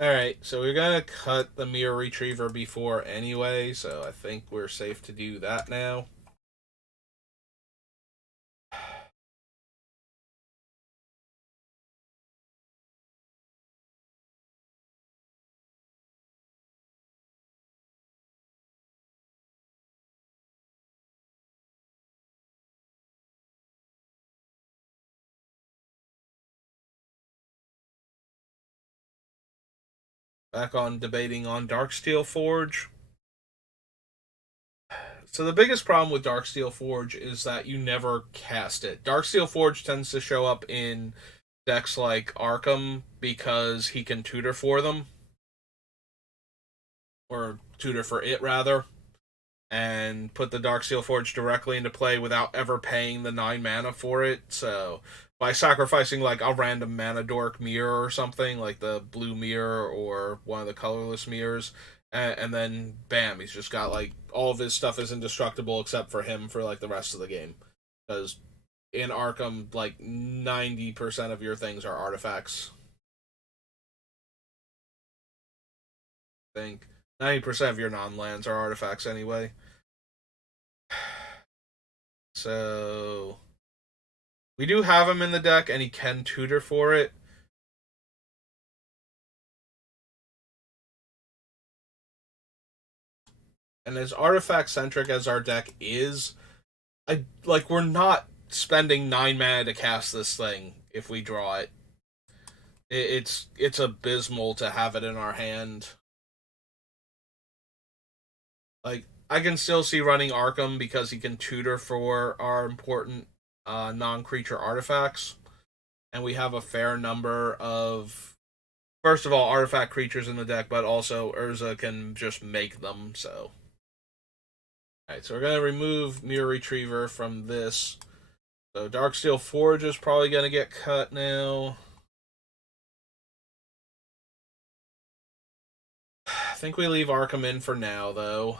Alright, so we're going to cut the Mirror Retriever before anyway, so I think we're safe to do that now. Back on debating on Darksteel Forge. So the biggest problem with Darksteel Forge is that you never cast it. Darksteel Forge tends to show up in decks like Arkham because he can tutor for them. Or tutor for it, rather. And put the Darksteel Forge directly into play without ever paying the 9 mana for it. So by sacrificing like a random mana dork mirror or something, like the blue mirror or one of the colorless mirrors, and then bam, he's just got like all of his stuff is indestructible except for him for like the rest of the game. Because in Arkham, like 90% of your things are artifacts. I think 90% of your non-lands are artifacts anyway. So we do have him in the deck, and he can tutor for it. And as artifact centric as our deck is, we're not spending 9 mana to cast this thing if we draw it. It's abysmal to have it in our hand. Like I can still see running Arkham because he can tutor for our important non-creature artifacts, and we have a fair number of first of all artifact creatures in the deck, but also Urza can just make them. So, all right, so we're gonna remove Mirror Retriever from this. So Darksteel Forge is probably gonna get cut now. I think we leave Arkham in for now, though.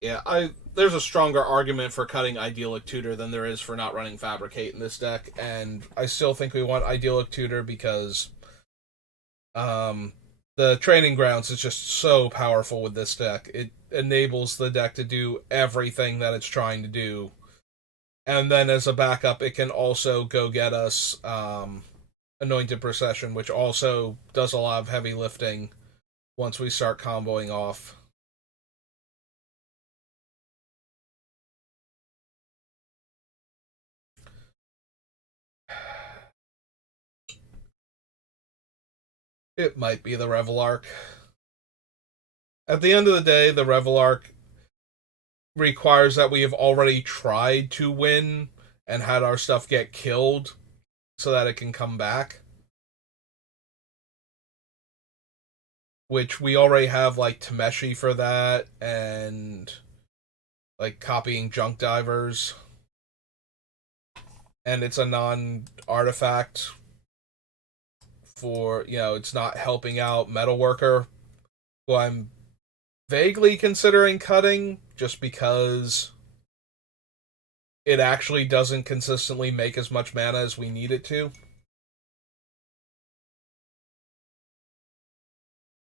Yeah, there's a stronger argument for cutting Idyllic Tutor than there is for not running Fabricate in this deck, and I still think we want Idyllic Tutor because the Training Grounds is just so powerful with this deck. It enables the deck to do everything that it's trying to do. And then as a backup, it can also go get us Anointed Procession, which also does a lot of heavy lifting once we start comboing off. It might be the Revel Arc. At the end of the day, the Revel Arc requires that we have already tried to win and had our stuff get killed so that it can come back. Which we already have like Tameshi for that and like copying junk divers. And it's a non artifact for, it's not helping out Metalworker, who I'm vaguely considering cutting just because it actually doesn't consistently make as much mana as we need it to.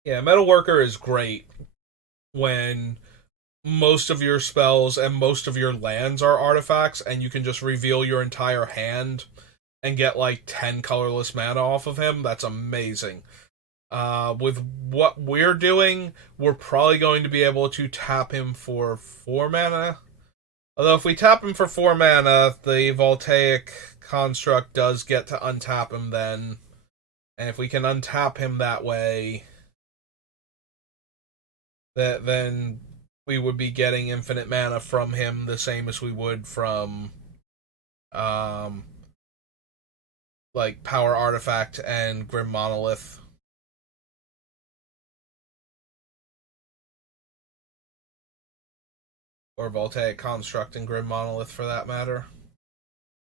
Yeah, Metalworker is great when most of your spells and most of your lands are artifacts and you can just reveal your entire hand and get like 10 colorless mana off of him. That's amazing. With what we're doing, we're probably going to be able to tap him for 4 mana. Although if we tap him for 4 mana, the Voltaic Construct does get to untap him then. And if we can untap him that way, then we would be getting infinite mana from him the same as we would from um like Power Artifact and Grim Monolith. Or Voltaic Construct and Grim Monolith for that matter.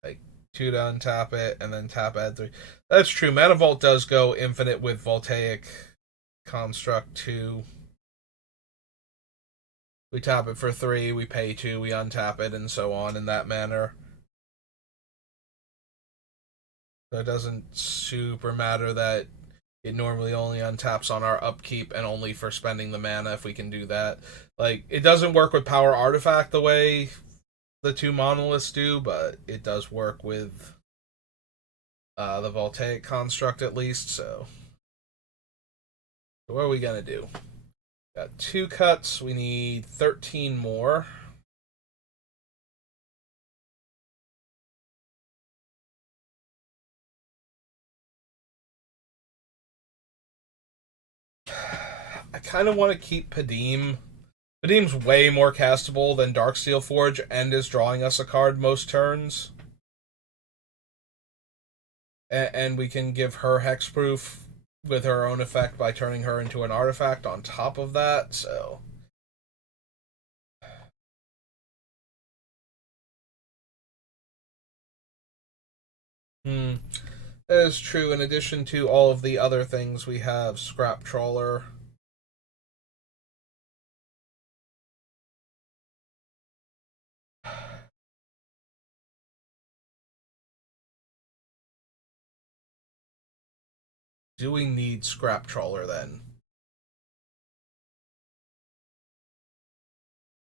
Like 2 to untap it and then tap add 3. That's true. Mana Vault does go infinite with Voltaic Construct 2. We tap it for 3, we pay 2, we untap it, and so on in that manner. So it doesn't super matter that it normally only untaps on our upkeep and only for spending the mana if we can do that. Like, it doesn't work with Power Artifact the way the 2 monoliths do, but it does work with the Voltaic Construct at least, so what are we gonna do? Got 2 cuts, we need 13 more. I kind of want to keep Padim. Padim's way more castable than Darksteel Forge and is drawing us a card most turns. And we can give her hexproof with her own effect by turning her into an artifact on top of that, so. Hmm. That is true. In addition to all of the other things, we have Scrap Trawler. Do we need Scrap Trawler then?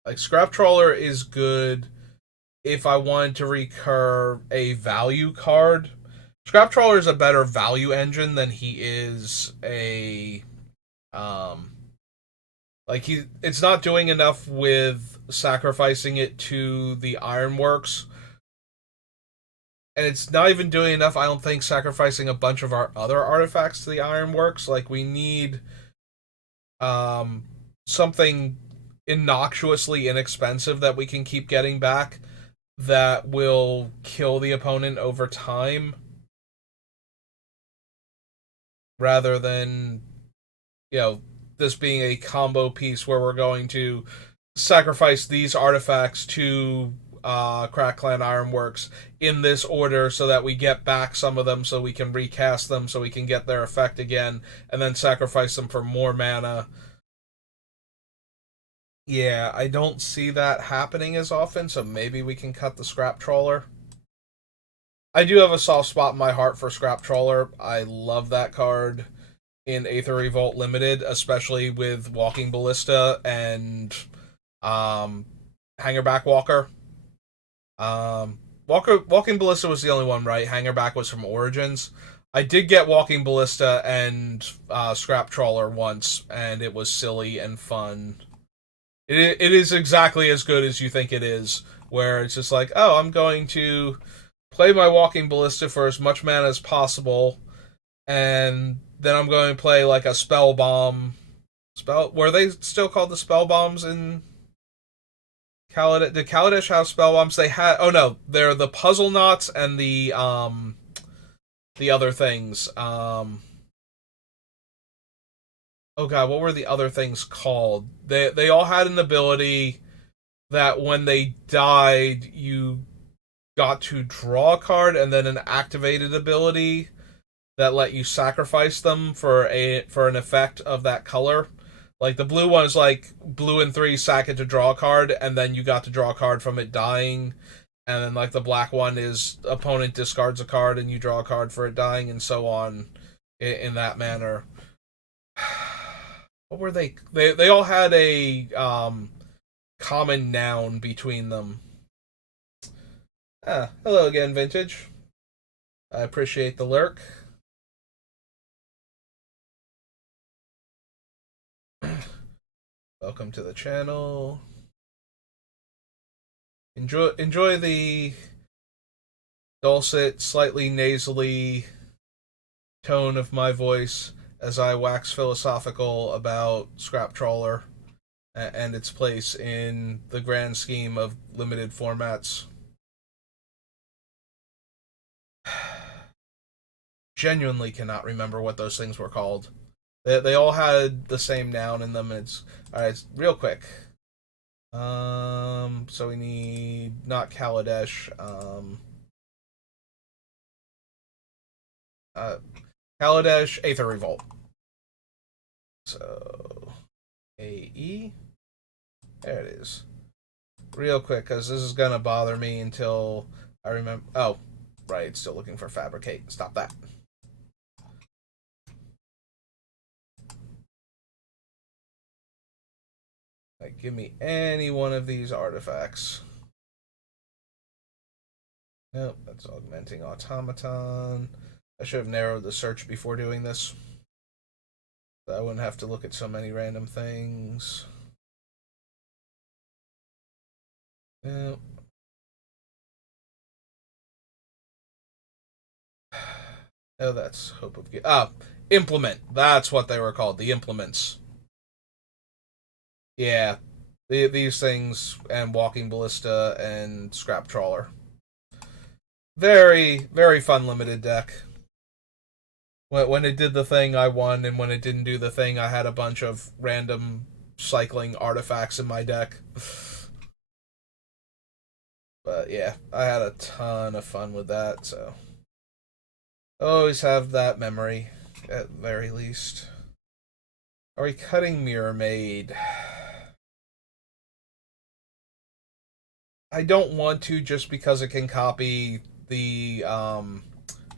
Like, Scrap Trawler is good if I wanted to recur a value card. Scrap Trawler is a better value engine than he is a um it's not doing enough with sacrificing it to the Ironworks, and it's not even doing enough, I don't think, sacrificing a bunch of our other artifacts to the Ironworks. Like, we need um something innocuously inexpensive that we can keep getting back that will kill the opponent over time, rather than, you know, this being a combo piece where we're going to sacrifice these artifacts to Crack Clan Ironworks in this order so that we get back some of them so we can recast them so we can get their effect again, and then sacrifice them for more mana. Yeah, I don't see that happening as often, so maybe we can cut the Scrap Trawler. I do have a soft spot in my heart for Scrap Trawler. I love that card in Aether Revolt Limited, especially with Walking Ballista and um, Hangerback Walker. Walking Ballista was the only one, right? Hangerback was from Origins. I did get Walking Ballista and Scrap Trawler once, and it was silly and fun. It is exactly as good as you think it is, where it's just like, oh, I'm going to play my Walking Ballista for as much mana as possible, and then I'm going to play like a Spell Bomb. Were they still called the Spell Bombs in Kaladesh? Did Kaladesh have Spell Bombs? They had. Oh no, they're the Puzzle Knots and the other things. Oh god, what were the other things called? They all had an ability that when they died, you got to draw a card, and then an activated ability that let you sacrifice them for an effect of that color. Like, the blue one is like blue and 3, sack it to draw a card, and then you got to draw a card from it dying. And then, like, the black one is opponent discards a card and you draw a card for it dying, and so on in that manner. What were they? They all had a common noun between them. Hello again, Vintage. I appreciate the lurk. Welcome to the channel. Enjoy the dulcet, slightly nasally tone of my voice as I wax philosophical about Scrap Trawler and its place in the grand scheme of limited formats. Genuinely cannot remember what those things were called. They all had the same noun in them. It's alright. Real quick. So we need not Kaladesh. Kaladesh Aether Revolt. So AE. There it is. Real quick, because this is gonna bother me until I remember. Oh, right. Still looking for Fabricate. Stop that. Like, give me any one of these artifacts. Nope, that's Augmenting Automaton. I should have narrowed the search before doing this, so I wouldn't have to look at so many random things. Nope. Oh, that's Hope of Implement. That's what they were called. The implements. Yeah, these things and Walking Ballista and Scrap Trawler. Very, very fun limited deck. When it did the thing, I won, and when it didn't do the thing, I had a bunch of random cycling artifacts in my deck. But yeah, I had a ton of fun with that, so. Always have that memory, at very least. Are we cutting Mirror Maid? I don't want to just because it can copy the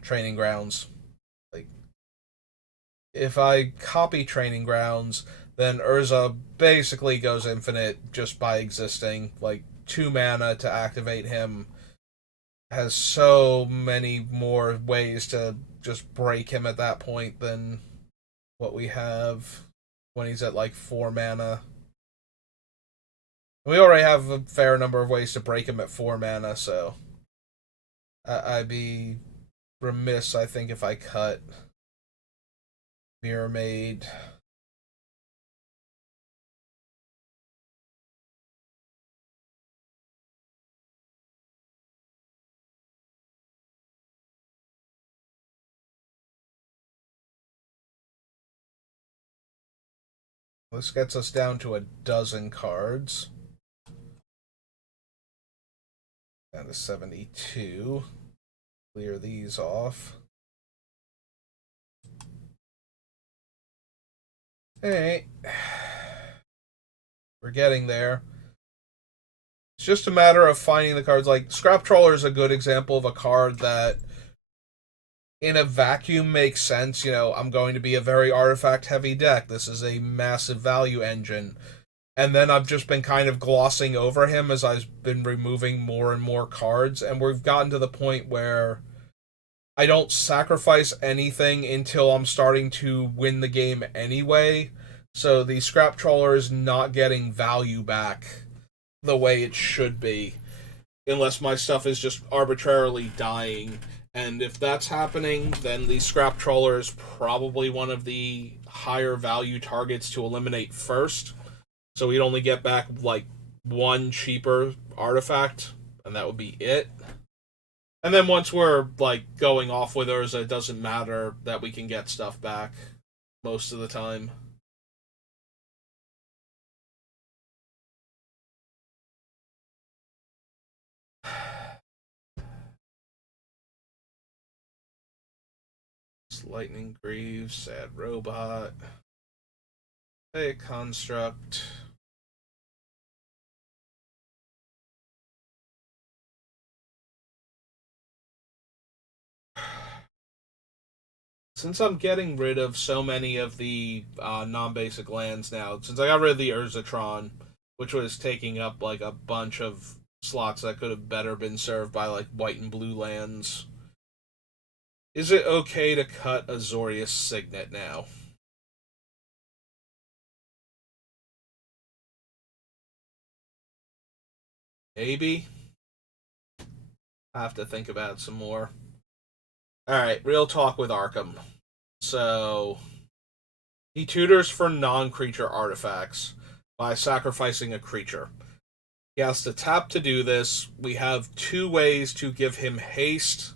training grounds. Like, if I copy training grounds, then Urza basically goes infinite just by existing. Like, 2 mana to activate him has so many more ways to just break him at that point than what we have when he's at like 4 mana. We already have a fair number of ways to break him at 4 mana, so I'd be remiss, I think, if I cut Mirror Maid. This gets us down to a dozen cards. Down to 72. Clear these off. Alright. We're getting there. It's just a matter of finding the cards. Like, Scrap Trawler is a good example of a card that, in a vacuum, makes sense. You know, I'm going to be a very artifact heavy deck. This is a massive value engine. And then I've just been kind of glossing over him as I've been removing more and more cards. And we've gotten to the point where I don't sacrifice anything until I'm starting to win the game anyway. So the Scrap Trawler is not getting value back the way it should be, unless my stuff is just arbitrarily dying. And if that's happening, then the Scrap Trawler is probably one of the higher value targets to eliminate first. So we'd only get back like one cheaper artifact, and that would be it. And then once we're like going off with Urza, it doesn't matter that we can get stuff back most of the time. Lightning Greaves, Sad Robot, a Construct. Since I'm getting rid of so many of the non-basic lands now, since I got rid of the Urzatron, which was taking up like a bunch of slots that could have better been served by like white and blue lands, is it okay to cut Azorius Signet now? Maybe. I have to think about it some more. Alright, real talk with Arkham. So, he tutors for non creature artifacts by sacrificing a creature. He has to tap to do this. We have 2 ways to give him haste.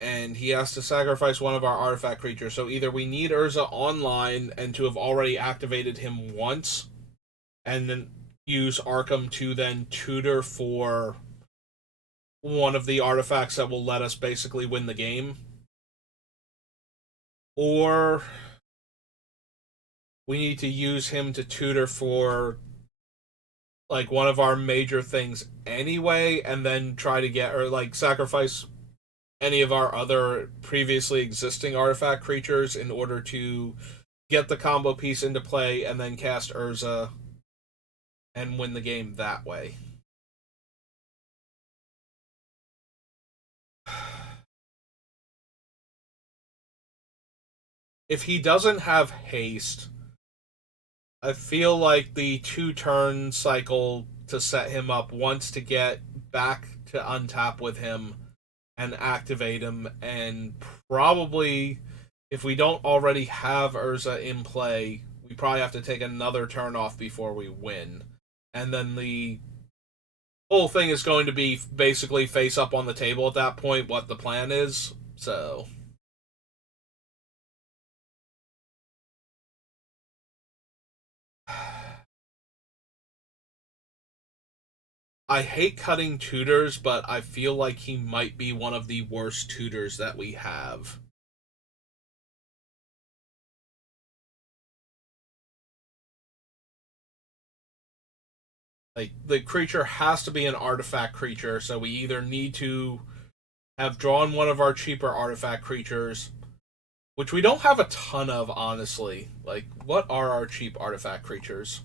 And he has to sacrifice one of our artifact creatures. So either we need Urza online and to have already activated him once, and then use Arkham to then tutor for one of the artifacts that will let us basically win the game. Or we need to use him to tutor for like one of our major things anyway, and then try to get, or like sacrifice any of our other previously existing artifact creatures in order to get the combo piece into play and then cast Urza and win the game that way. If he doesn't have haste, I feel like the 2 turn cycle to set him up once to get back to untap with him and activate him, and probably if we don't already have Urza in play, we probably have to take another turn off before we win. And then the whole thing is going to be basically face up on the table at that point what the plan is. So I hate cutting tutors, but I feel like he might be one of the worst tutors that we have. Like, the creature has to be an artifact creature, so we either need to have drawn one of our cheaper artifact creatures, which we don't have a ton of, honestly. Like, what are our cheap artifact creatures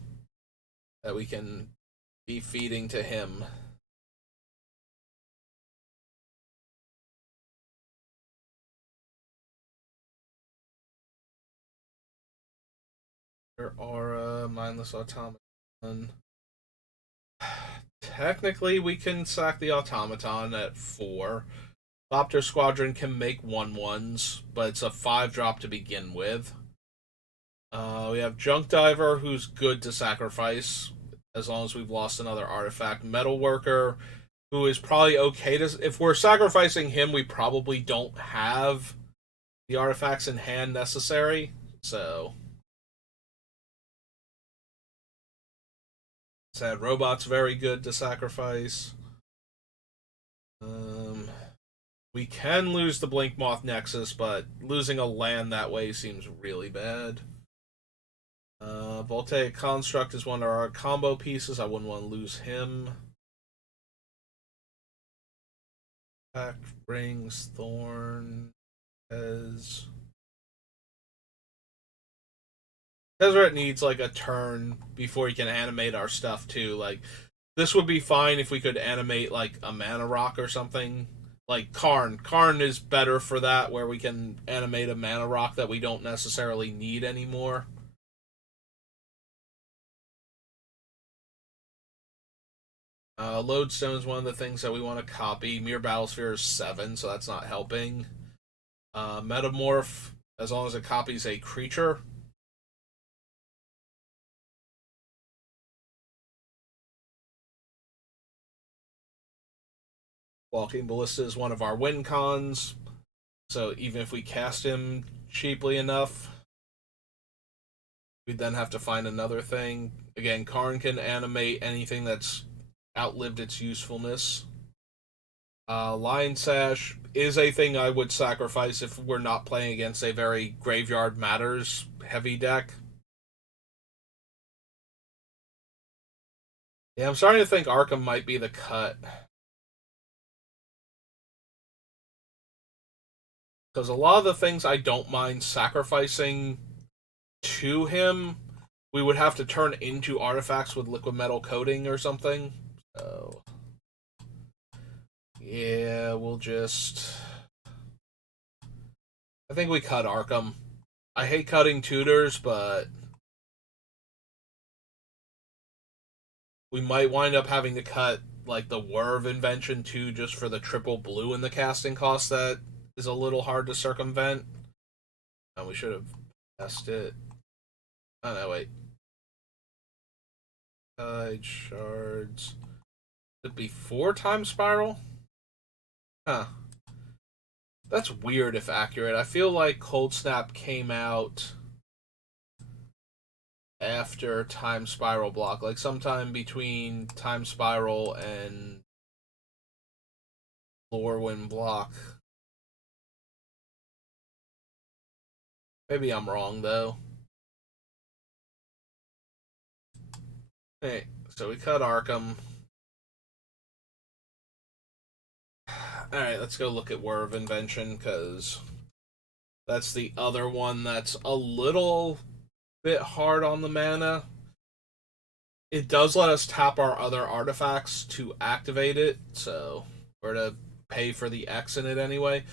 that we can be feeding to him? There are mindless automaton. Technically, we can sack the automaton at 4. Thopter Squadron can make 1/1s, but it's a 5 drop to begin with. We have Junk Diver, who's good to sacrifice as long as we've lost another artifact. Metal Worker, who is probably okay to. If we're sacrificing him, we probably don't have the artifacts in hand necessary. So, Sad Robot's very good to sacrifice. Um, we can lose the Blink Moth Nexus, but losing a land that way seems really bad. Voltaic Construct is one of our combo pieces. I wouldn't want to lose him. Pack Rings, Thorn, as Tezzeret needs like a turn before he can animate our stuff too. Like, this would be fine if we could animate like a mana rock or something. Like Karn. Karn is better for that, where we can animate a mana rock that we don't necessarily need anymore. Lodestone is one of the things that we want to copy. Mere Battlesphere is 7, so that's not helping. Metamorph, as long as it copies a creature. Walking Ballista is one of our win cons, so even if we cast him cheaply enough, we'd then have to find another thing. Again, Karn can animate anything that's outlived its usefulness. Lion Sash is a thing I would sacrifice if we're not playing against a very Graveyard Matters heavy deck. Yeah, I'm starting to think Arkham might be the cut. Because a lot of the things I don't mind sacrificing to him, we would have to turn into artifacts with liquid metal coating or something. So, yeah, we'll just. I think we cut Arkham. I hate cutting tutors, but we might wind up having to cut like the Whir of Invention too, just for the triple blue in the casting cost that is a little hard to circumvent. And we should have tested it. Oh no, wait. Tide shards. Could it be 4 time spiral? Huh. That's weird if accurate. I feel like Cold Snap came out after Time Spiral block, like sometime between Time Spiral and Lorwyn block. Maybe I'm wrong though. Hey, so we cut Arkham. Alright, let's go look at Whir of Invention, because that's the other one that's a little bit hard on the mana. It does let us tap our other artifacts to activate it, so we're to pay for the X in it anyway.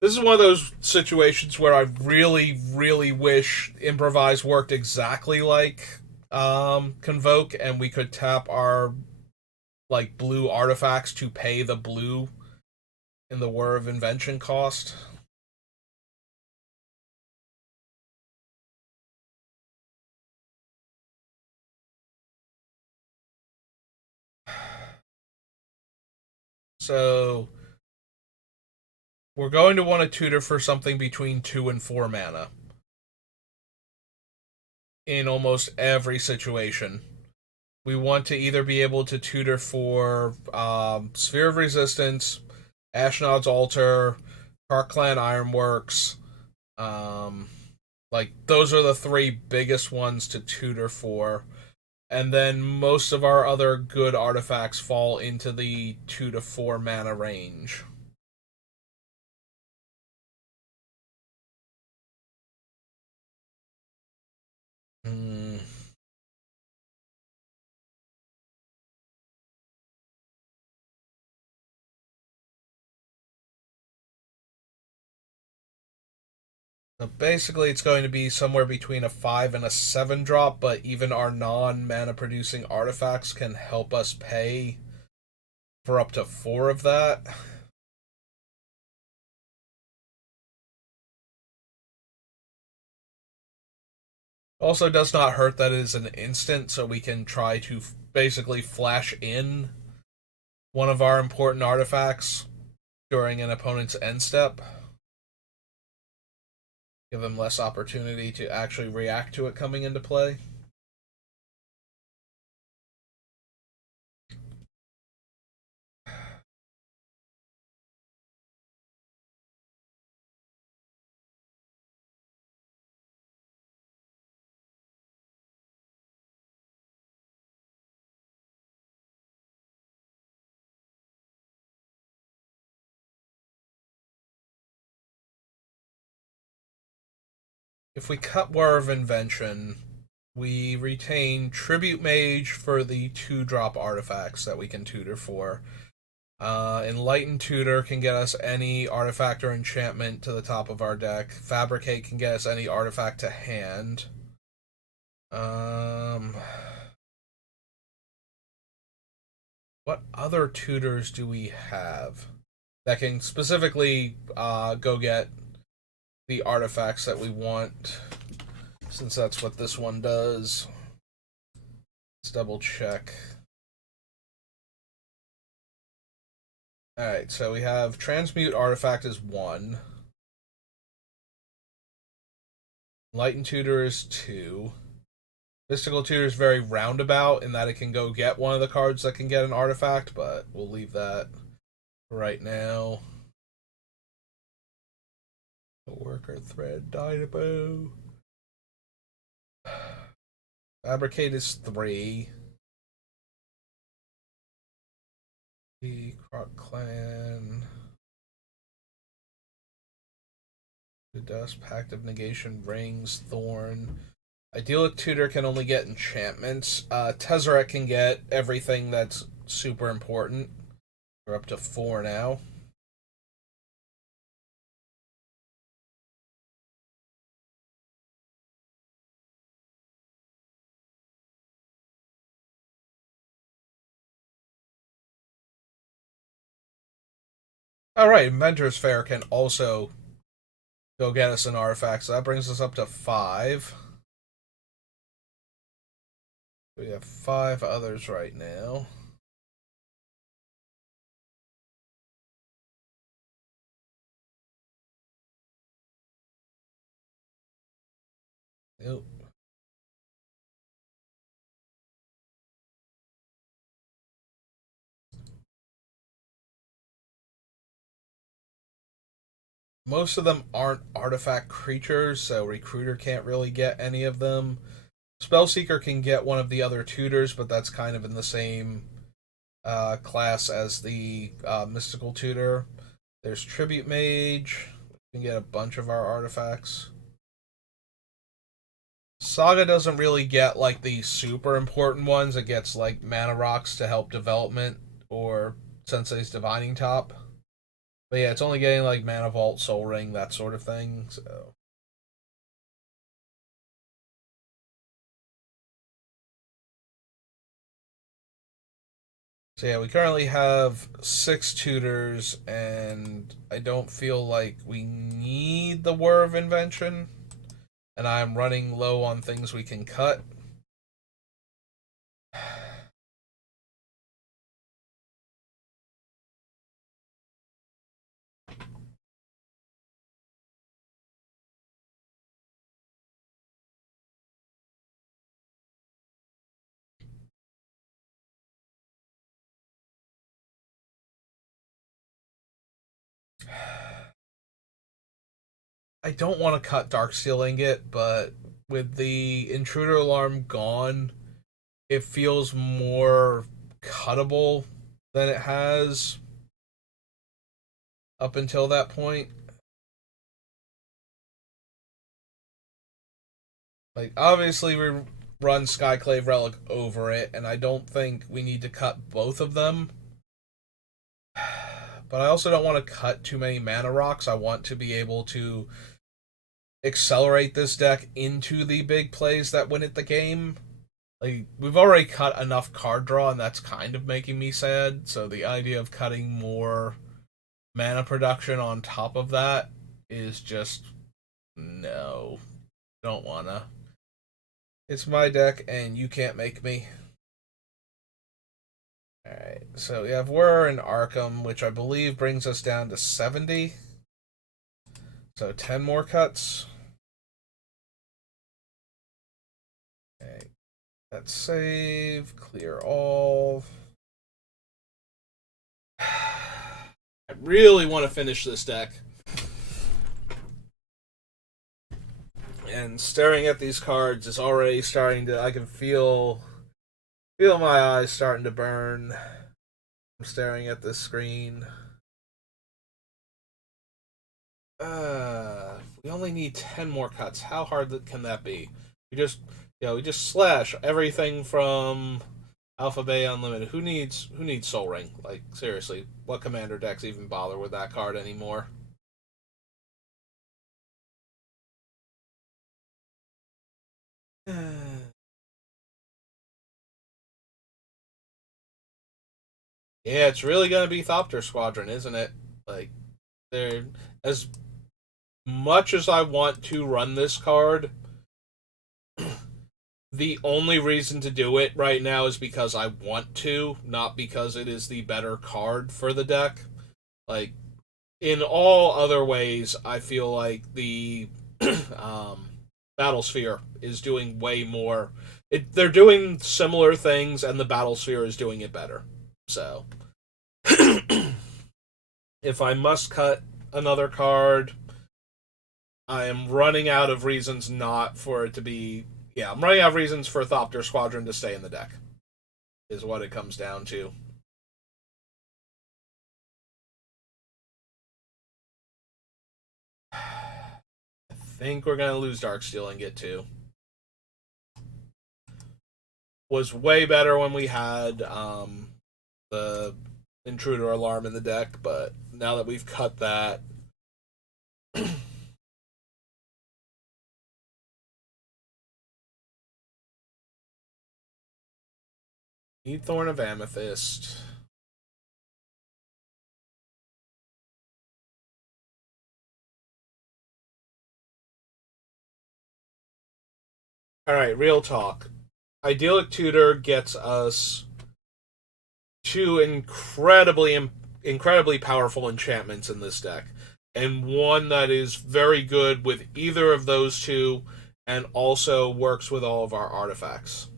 This is one of those situations where I really, really wish Improvise worked exactly like Convoke, and we could tap our like blue artifacts to pay the blue in the Whir of Invention cost. So we're going to want to tutor for something between 2 and 4 mana in almost every situation. We want to either be able to tutor for Sphere of Resistance, Ashnod's Altar, Park Clan Ironworks. Um, like, those are the three biggest ones to tutor for. And then most of our other good artifacts fall into the 2 to 4 mana range. Hmm. So basically, it's going to be somewhere between a 5 and a 7 drop, but even our non mana producing artifacts can help us pay for up to 4 of that. Also, does not hurt that it is an instant, so we can try to basically flash in one of our important artifacts during an opponent's end step. Give them less opportunity to actually react to it coming into play. If we cut War of Invention, we retain Tribute Mage for the 2 drop artifacts that we can tutor for. Enlightened Tutor can get us any artifact or enchantment to the top of our deck. Fabricate can get us any artifact to hand. Um, what other tutors do we have that can specifically go get the artifacts that we want? Since that's what this one does. Let's double check. Alright, so we have Transmute Artifact is 1. Enlightened Tutor is 2. Mystical Tutor is very roundabout in that it can go get one of the cards that can get an artifact, but we'll leave that right now. Worker Thread, Dynamo. Fabricate is 3. The Croc Clan. The Dust, Pact of Negation, Rings, Thorn. Idyllic Tutor can only get enchantments. Tezzeret can get everything that's super important. We're up to 4 now. Alright, Inventor's Fair can also go get us an artifact, so that brings us up to 5. We have 5 others right now. Nope. Most of them aren't artifact creatures, so Recruiter can't really get any of them. Spellseeker can get one of the other tutors, but that's kind of in the same class as the Mystical Tutor. There's Tribute Mage. We can get a bunch of our artifacts. Saga doesn't really get like the super important ones. It gets like mana rocks to help development or Sensei's Divining Top. But yeah, it's only getting like Mana Vault, Soul Ring, that sort of thing. So yeah, we currently have 6 tutors, and I don't feel like we need the War of Invention. And I'm running low on things we can cut. I don't want to cut Darksteel Ingot, but with the intruder alarm gone, it feels more cuttable than it has up until that point. Like, obviously, we run Skyclave Relic over it, and I don't think we need to cut both of them. But I also don't want to cut too many mana rocks. I want to be able to accelerate this deck into the big plays that win it the game. Like, we've already cut enough card draw, and that's kind of making me sad. So the idea of cutting more mana production on top of that is just no. Don't wanna. It's my deck, and you can't make me. Alright, so we have Whir and Arkham, which I believe brings us down to 70. So 10 more cuts. Okay. Let's save, clear all. I really want to finish this deck. And staring at these cards is already starting to. I can feel my eyes starting to burn. I'm staring at this screen. We only need 10 more cuts. How hard can that be? We just slash everything from Alpha Bay Unlimited. Who needs Soul Ring? Like, seriously, what commander decks even bother with that card anymore? Yeah, it's really gonna be Thopter Squadron, isn't it? Like, they're as much as I want to run this card, the only reason to do it right now is because I want to, not because it is the better card for the deck. Like, in all other ways, I feel like the Battlesphere is doing way more. They're doing similar things, and the Battlesphere is doing it better. So, if I must cut another card, I am running out of reasons not for it to be. Yeah, I'm running out of reasons for Thopter Squadron to stay in the deck, is what it comes down to. I think we're going to lose Darksteel and get two. Was way better when we had the intruder alarm in the deck, but now that we've cut that, need Thorn of Amethyst. All right, real talk. Idyllic Tutor gets us two incredibly powerful enchantments in this deck, and one that is very good with either of those two, and also works with all of our artifacts.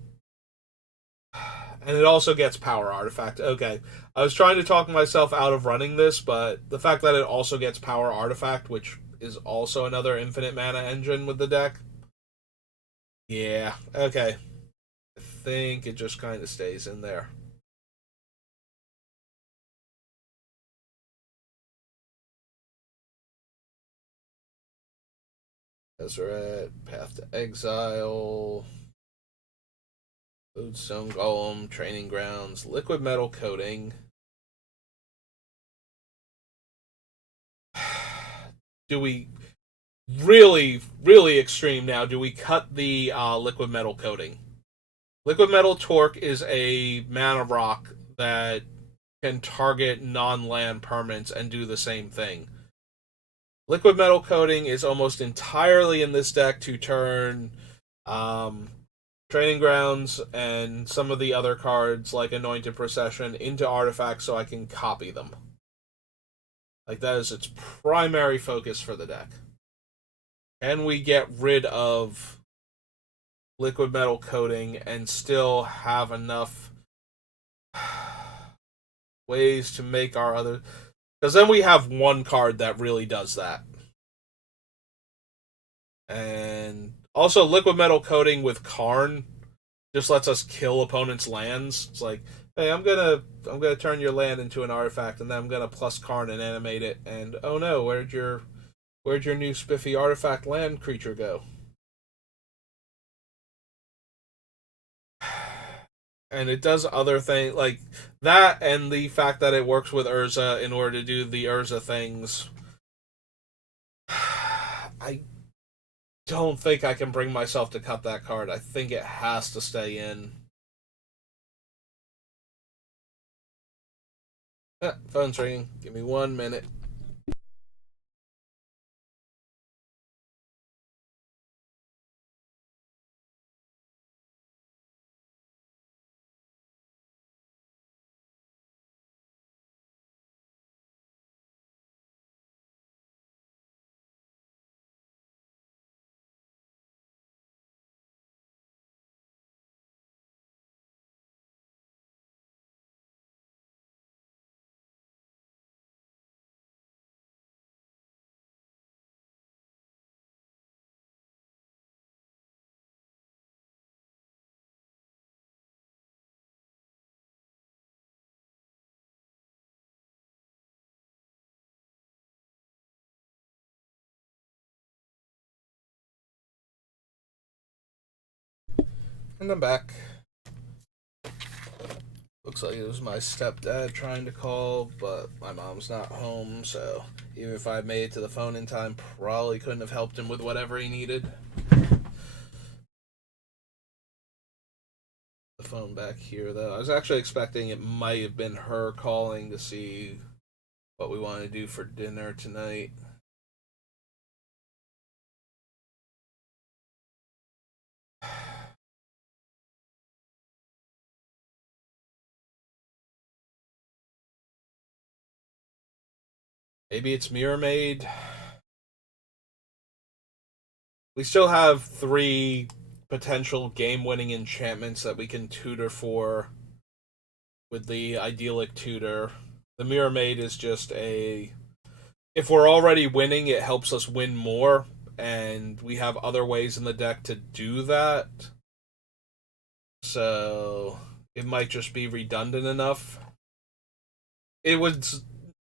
And it also gets power artifact. Okay, I was trying to talk myself out of running this, but the fact that it also gets power artifact, which is also another infinite mana engine with the deck. Yeah, okay. I think it just kind of stays in there. Deseret, Path to Exile, Foodstone Golem, Training Grounds, Liquid Metal Coating. Do we really extreme now? Do we cut the Liquid Metal Coating? Liquid Metal Torque is a mana rock that can target non-land permanents and do the same thing. Liquid Metal Coating is almost entirely in this deck to turn um, Training Grounds and some of the other cards like Anointed Procession into artifacts so I can copy them. Like, that is its primary focus for the deck. Can we get rid of Liquid Metal Coating and still have enough ways to make our other. Because then we have one card that really does that. And also, liquid metal coating with Karn just lets us kill opponents' lands. It's like, hey, I'm gonna turn your land into an artifact, and then I'm gonna plus Karn and animate it. And oh no, where'd your new spiffy artifact land creature go? And it does other things like that, and the fact that it works with Urza in order to do the Urza things. I don't think I can bring myself to cut that card. I think it has to stay in. Phone's ringing. Give me 1 minute. And I'm back. Looks like it was my stepdad trying to call, but my mom's not home, so even if I made it to the phone in time, probably couldn't have helped him with whatever he needed. The phone back here, though. I was actually expecting it might have been her calling to see what we want to do for dinner tonight. Maybe it's Mirror Maid. We still have 3 potential game winning enchantments that we can tutor for with the idyllic tutor. The Mirror Maid is just a. If we're already winning, it helps us win more, and we have other ways in the deck to do that. So it might just be redundant enough. It was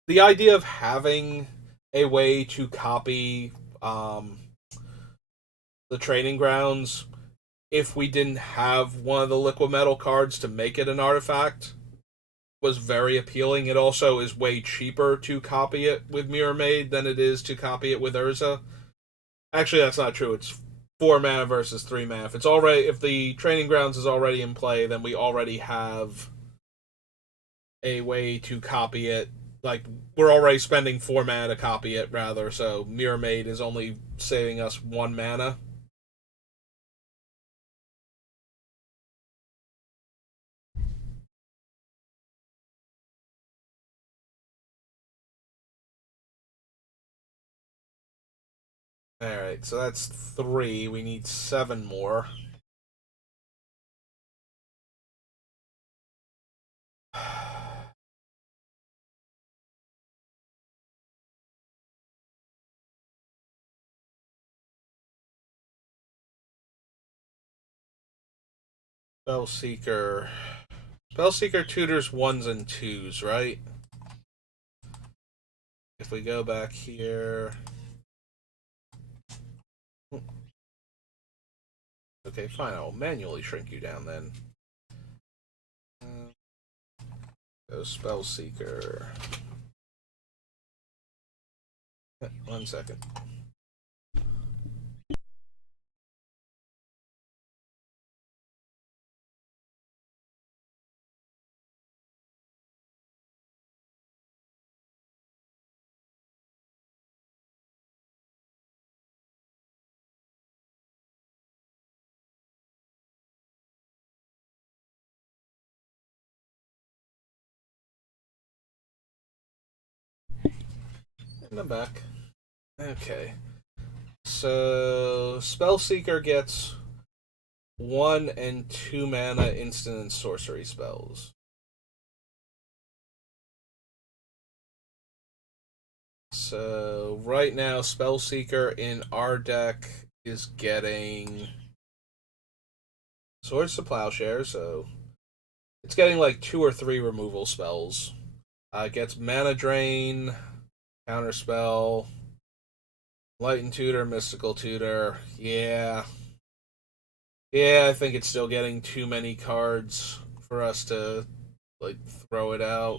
the idea of having a way to copy um, the training grounds if we didn't have one of the liquid metal cards to make it an artifact was very appealing. It also is way cheaper to copy it with Mirror Maid than it is to copy it with Urza. Actually, that's not true. It's 4 mana versus 3 mana. If the training grounds is already in play, then we already have a way to copy it. Like we're already spending 4 mana to copy it, rather. So Mirror Maid is only saving us 1 mana. All right, so that's 3. We need 7 more. Spellseeker. Spellseeker tutors 1s and 2s, right? If we go back here. Okay, fine. I'll manually shrink you down then. Go Spellseeker. 1 second. And I'm back. Okay. So Spellseeker gets 1 and 2 mana instant and sorcery spells. So right now, Spellseeker in our deck is getting Swords to Plowshare, so it's getting like 2 or 3 removal spells. It gets Mana Drain, Counterspell, Lighten Tutor, Mystical Tutor. Yeah. Yeah, I think it's still getting too many cards for us to, like, throw it out.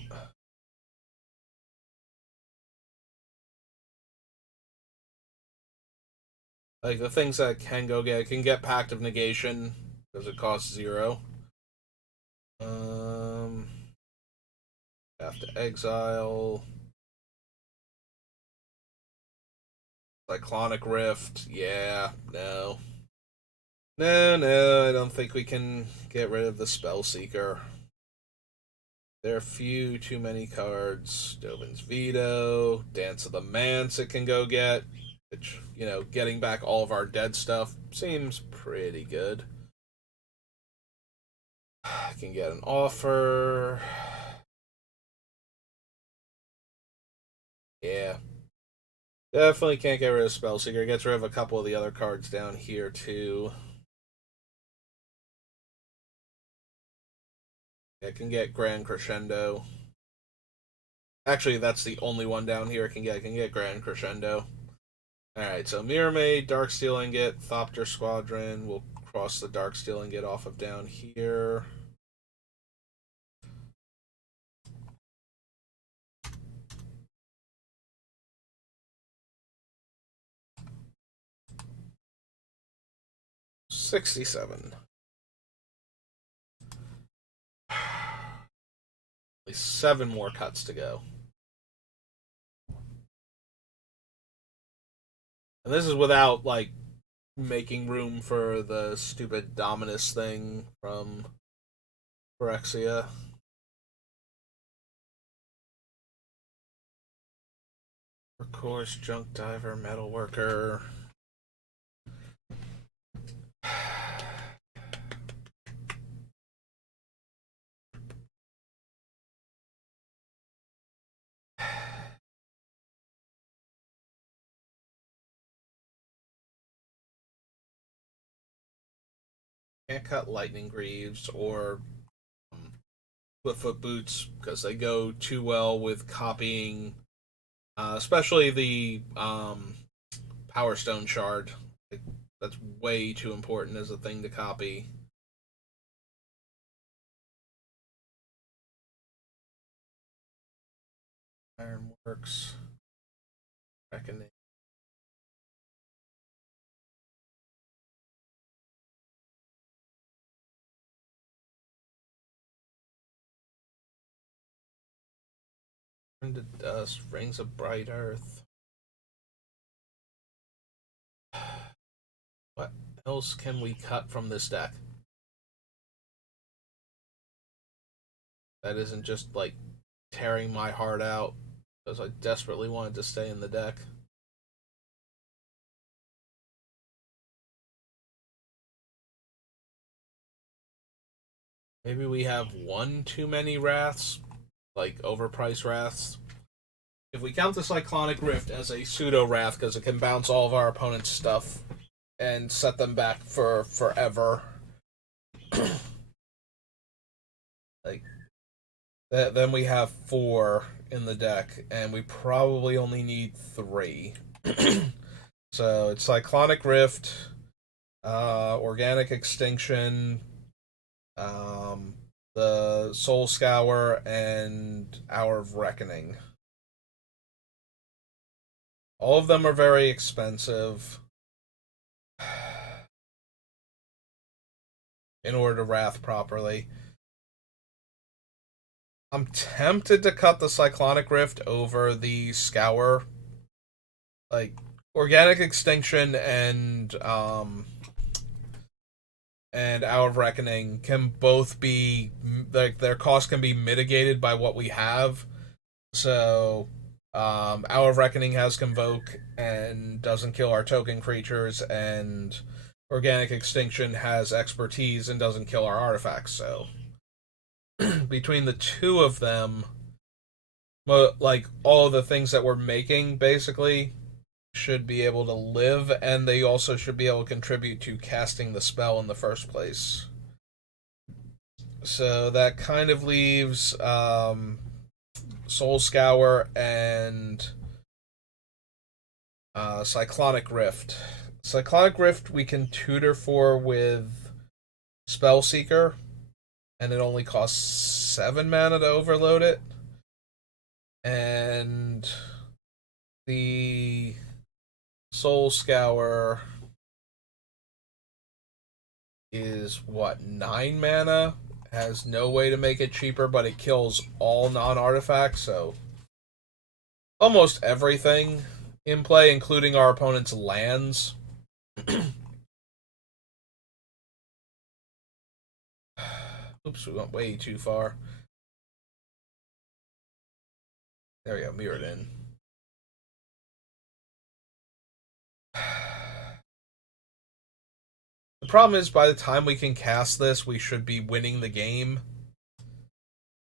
Like, the things that can go get, can get Pact of Negation, because it costs 0. Um, have to exile. Cyclonic Rift, yeah, no. No, I don't think we can get rid of the Spellseeker. There are few too many cards. Dovin's Veto, Dance of the Manse it can go get, which, getting back all of our dead stuff seems pretty good. I can get an offer. Yeah. Definitely can't get rid of Spellseeker. Gets rid of a couple of the other cards down here, too. It can get Grand Crescendo. Actually, that's the only one down here it can get. It can get Grand Crescendo. Alright, so Mirror Maid, Darksteel Ingot, Thopter Squadron. We'll cross the Darksteel Ingot off of down here. $67. At least 7 more cuts to go. And this is without, like, making room for the stupid Dominus thing from Phyrexia. Of course, Junk Diver, Metalworker. Can't cut Lightning Greaves or Foot Boots because they go too well with copying, especially the Power Stone Shard. Like, that's way too important as a thing to copy. Ironworks, Reckoning. Turn to Dust, Rings of Bright Earth. What else can we cut from this deck? That isn't just, like, tearing my heart out because I desperately wanted to stay in the deck. Maybe we have one too many Wraths, like overpriced Wraths. If we count the Cyclonic Rift as a pseudo Wrath because it can bounce all of our opponent's stuff and set them back for forever, like, then we have 4 in the deck, and we probably only need 3. So it's Cyclonic Rift, Organic Extinction, the Soul Scour, and Hour of Reckoning. All of them are very expensive in order to Wrath properly. I'm tempted to cut the Cyclonic Rift over the Scour. Like, Organic Extinction and Hour of Reckoning can both be, like, their cost can be mitigated by what we have. So, Hour of Reckoning has Convoke and doesn't kill our token creatures, and Organic Extinction has Expertise and doesn't kill our artifacts. So, between the two of them, like, all of the things that we're making, basically, should be able to live, and they also should be able to contribute to casting the spell in the first place. So that kind of leaves Soul Scour and Cyclonic Rift. Cyclonic Rift we can tutor for with Spellseeker, and it only costs 7 mana to overload it. And the Soul Scour is what, 9 mana? Has no way to make it cheaper, but it kills all non artifacts, so almost everything in play, including our opponent's lands. Oops, we went way too far. There we go, mirrored in. The problem is, by the time we can cast this, we should be winning the game.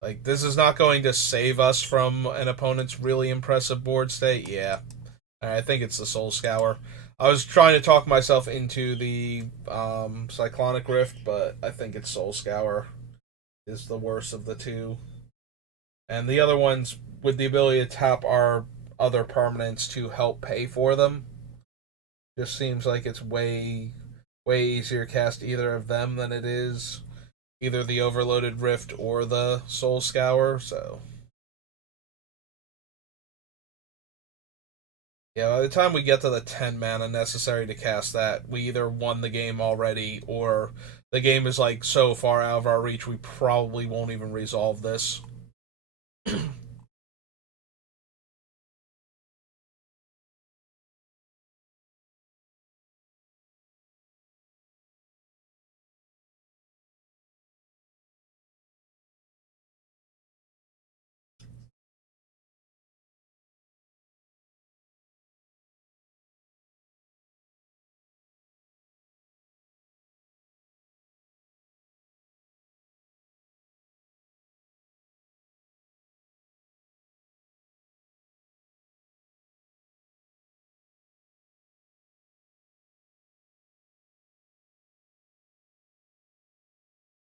Like, this is not going to save us from an opponent's really impressive board state. Yeah, I think it's the Soul Scour. I was trying to talk myself into the Cyclonic Rift, but I think it's Soul Scour is the worst of the two. And the other ones, with the ability to tap our other permanents to help pay for them, just seems like it's way easier to cast either of them than it is either the Overloaded Rift or the Soul Scour. So yeah, by the time we get to the 10 mana necessary to cast that, we either won the game already or the game is like so far out of our reach we probably won't even resolve this.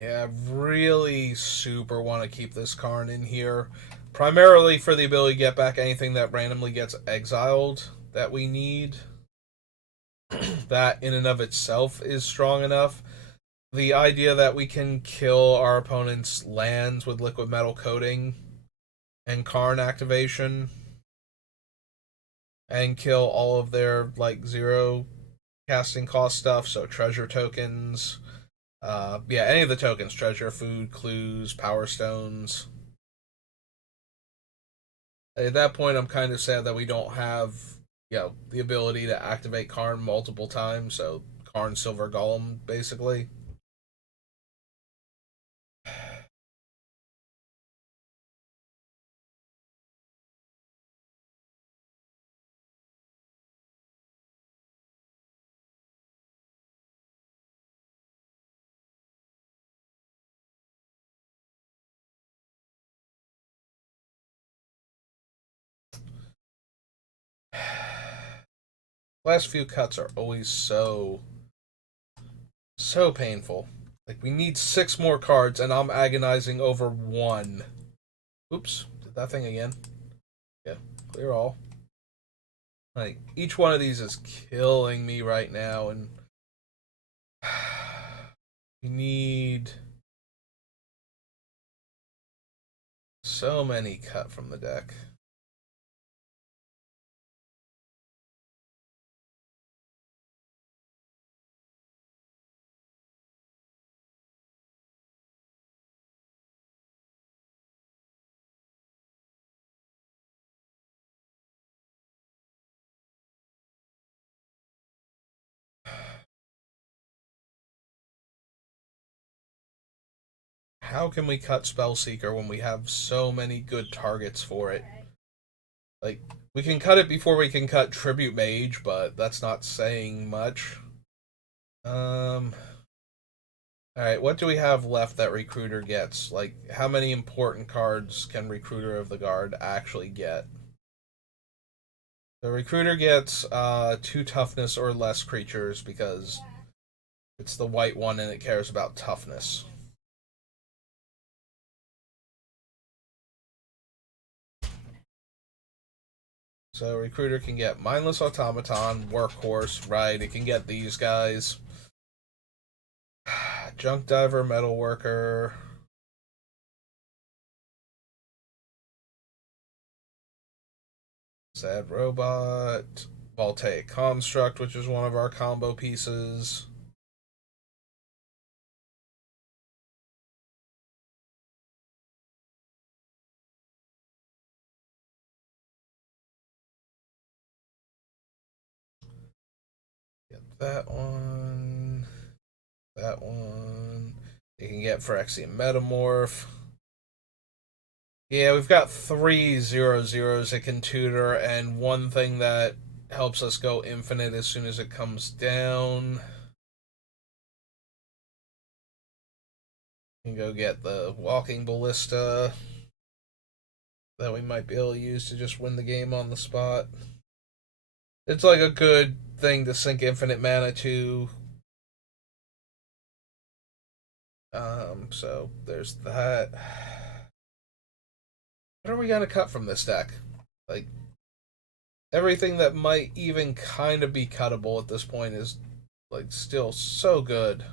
Yeah, I really super want to keep this Karn in here. Primarily for the ability to get back anything that randomly gets exiled that we need. That in and of itself is strong enough. The idea that we can kill our opponent's lands with liquid metal coating and Karn activation and kill all of their like zero casting cost stuff, so treasure tokens, yeah, any of the tokens, treasure, food, clues, power stones. At that point, I'm kind of sad that we don't have, the ability to activate Karn multiple times. So Karn Silver Golem, basically. Last few cuts are always so painful. Like we need 6 more cards, and I'm agonizing over one. Oops, did that thing again. Yeah, clear all. Like each one of these is killing me right now, and we need so many cut from the deck. How can we cut Spellseeker when we have so many good targets for it? Like, we can cut it before we can cut Tribute Mage, but that's not saying much. Alright, what do we have left that Recruiter gets? Like, how many important cards can Recruiter of the Guard actually get? The recruiter gets 2 toughness or less creatures because it's the white one and it cares about toughness. So recruiter can get mindless automaton, workhorse, right? It can get these guys. Junk diver, metal worker. Sad robot. Voltaic construct, which is one of our combo pieces. Get that one. That one. You can get Phyrexian Metamorph. Yeah, we've got 3 0/0s it can tutor, and one thing that helps us go infinite as soon as it comes down. You can go get the Walking Ballista that we might be able to use to just win the game on the spot. It's like a good thing to sink infinite mana to. So there's that. What are we gonna cut from this deck? Like, everything that might even kind of be cuttable at this point is like still so good.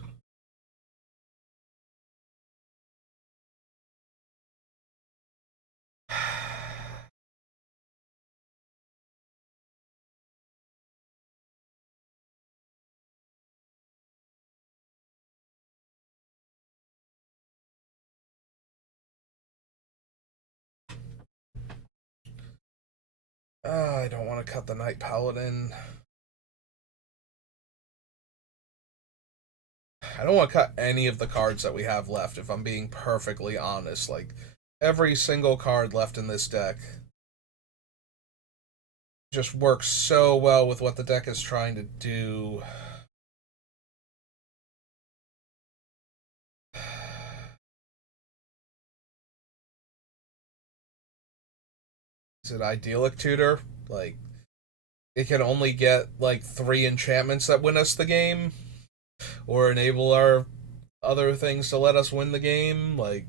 I don't want to cut the Knight Paladin. I don't want to cut any of the cards that we have left, if I'm being perfectly honest. Like, every single card left in this deck just works so well with what the deck is trying to do. Is it Idyllic Tutor? Like, it can only get like 3 enchantments that win us the game, or enable our other things to let us win the game. Like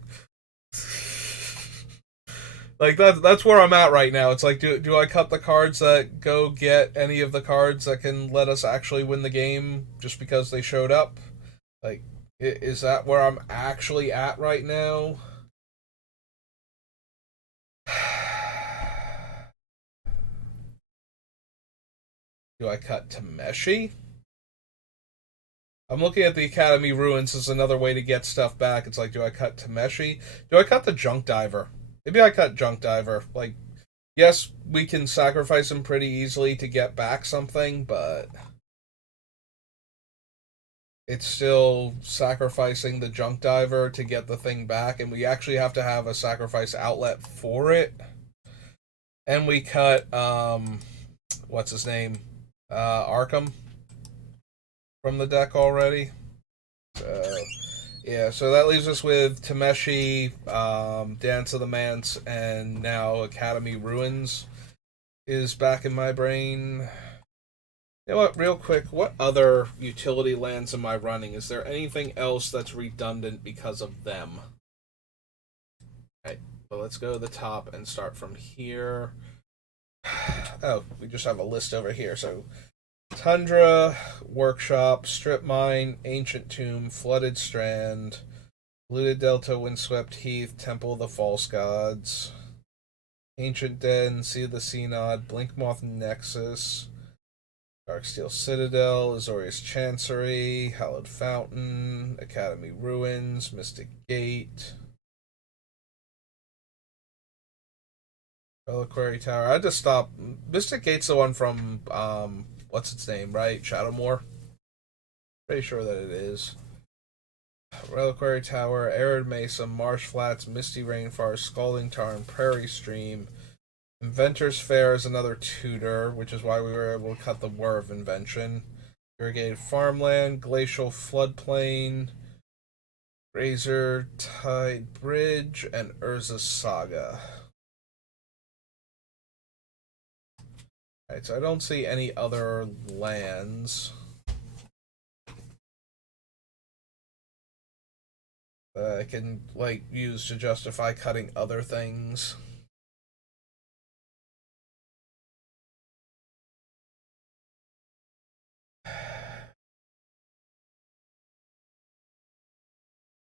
that's where I'm at right now. It's like, do I cut the cards that go get any of the cards that can let us actually win the game just because they showed up? Like, is that where I'm actually at right now? Do I cut Tameshi? I'm looking at the Academy Ruins as another way to get stuff back. It's like, do I cut Tameshi? Do I cut the Junk Diver? Maybe I cut Junk Diver. Like, yes, we can sacrifice him pretty easily to get back something, but it's still sacrificing the Junk Diver to get the thing back, and we actually have to have a sacrifice outlet for it. And we cut, what's his name? Arkham from the deck already. So, yeah, so that leaves us with Tameshi, Dance of the Manse, and now Academy Ruins is back in my brain. You know what, real quick, what other utility lands am I running? Is there anything else that's redundant because of them? Okay, well, let's go to the top and start from here. Oh, we just have a list over here. So, Tundra, Workshop, Strip Mine, Ancient Tomb, Flooded Strand, Looted Delta, Windswept Heath, Temple of the False Gods, Ancient Den, Sea of the Synod, Blinkmoth Nexus, Darksteel Citadel, Azorius Chancery, Hallowed Fountain, Academy Ruins, Mystic Gate, Reliquary Tower. I just stopped. Mystic Gate's the one from what's its name, right? Shadowmoor. Pretty sure that it is. Reliquary Tower, Arid Mesa, Marsh Flats, Misty Rainforest, Scalding Tarn, Prairie Stream. Inventor's Fair is another tutor, which is why we were able to cut the War of Invention. Irrigated Farmland, Glacial Floodplain, Razor Tide Bridge, and Urza Saga. Alright, so I don't see any other lands that I can, like, use to justify cutting other things.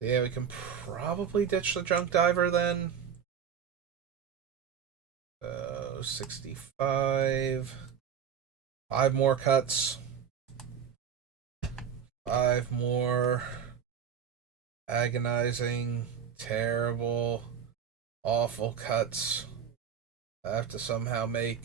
Yeah, we can probably ditch the junk diver then. 65. 5 more cuts. 5 more agonizing, terrible, awful cuts I have to somehow make.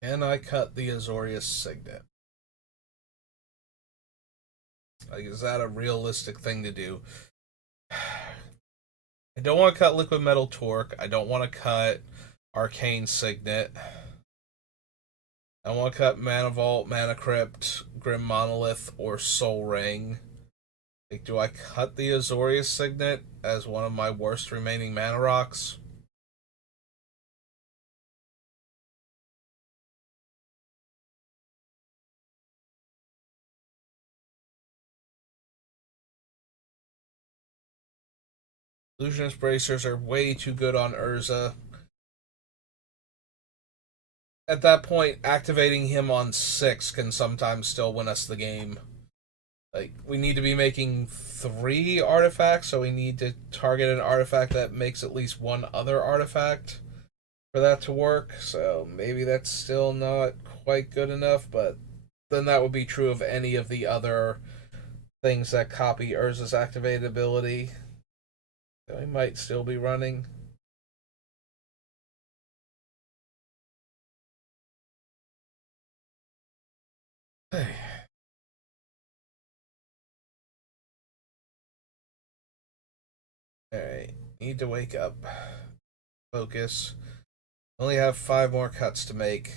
And I cut the Azorius Signet. Like, is that a realistic thing to do? I don't want to cut Liquid Metal Torque. I don't want to cut Arcane Signet. I want to cut Mana Vault, Mana Crypt, Grim Monolith, or Soul Ring. Like, do I cut the Azorius Signet as one of my worst remaining mana rocks? Illusionist Bracers are way too good on Urza. At that point, activating him on 6 can sometimes still win us the game. Like, we need to be making 3 artifacts, so we need to target an artifact that makes at least one other artifact for that to work. So maybe that's still not quite good enough, but then that would be true of any of the other things that copy Urza's activated ability. So we might still be running. Hey. Alright, need to wake up. Focus. Only have 5 more cuts to make.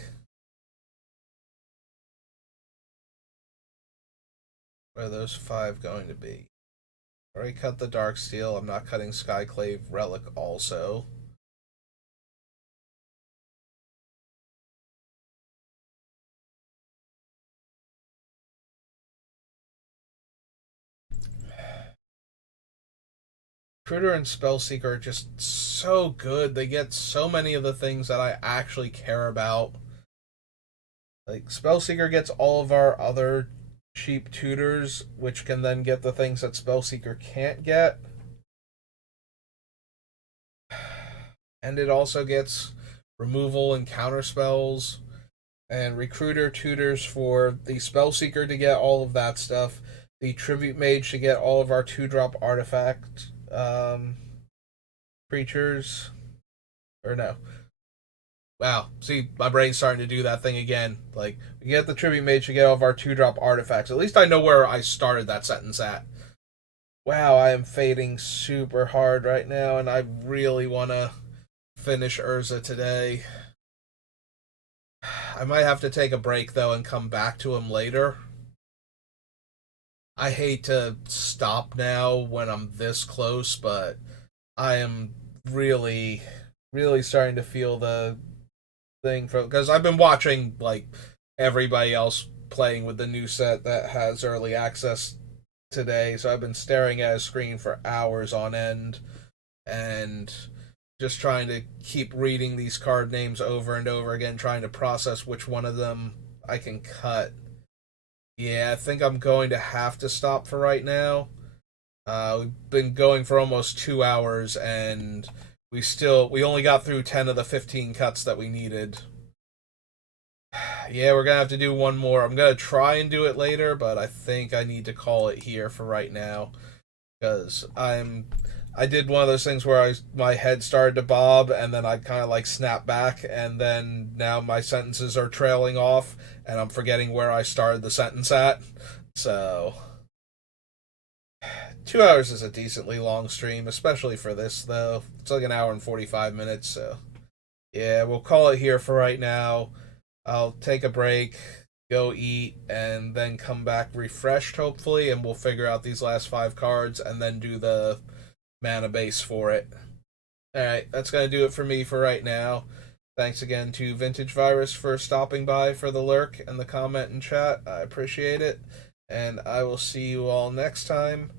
What are those 5 going to be? Already cut the Dark Steel. I'm not cutting Skyclave Relic also. Recruiter and Spellseeker are just so good. They get so many of the things that I actually care about. Like, Spellseeker gets all of our other cheap tutors, which can then get the things that Spellseeker can't get. And it also gets removal and counter spells. And Recruiter tutors for the Spellseeker to get all of that stuff. The Tribute Mage to get all of our 2-drop artifact creatures. Or no. Wow, see, my brain's starting to do that thing again. Like, we get the Tribute Mage to get all of our 2-drop artifacts. At least I know where I started that sentence at. Wow, I am fading super hard right now, and I really want to finish Urza today. I might have to take a break, though, and come back to him later. I hate to stop now when I'm this close, but I am really, really starting to feel the thing from, because I've been watching like everybody else playing with the new set that has early access today, so I've been staring at a screen for hours on end and just trying to keep reading these card names over and over again, trying to process which one of them I can cut. Yeah, I think I'm going to have to stop for right now. We've been going for almost 2 hours, and we only got through 10 of the 15 cuts that we needed. Yeah, we're gonna have to do one more. I'm gonna try and do it later, but I think I need to call it here for right now because I did one of those things where my head started to bob and then I kind of like snap back and then now my sentences are trailing off and I'm forgetting where I started the sentence at. So 2 hours is a decently long stream, especially for this though. It's like an hour and 45 minutes. So yeah, we'll call it here for right now. I'll take a break, go eat, and then come back refreshed, hopefully, and we'll figure out these last five cards and then do the mana base for it. Alright, that's going to do it for me for right now. Thanks again to Vintage Virus for stopping by for the lurk and the comment and chat. I appreciate it. And I will see you all next time.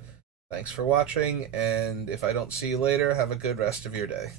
Thanks for watching, and if I don't see you later, have a good rest of your day.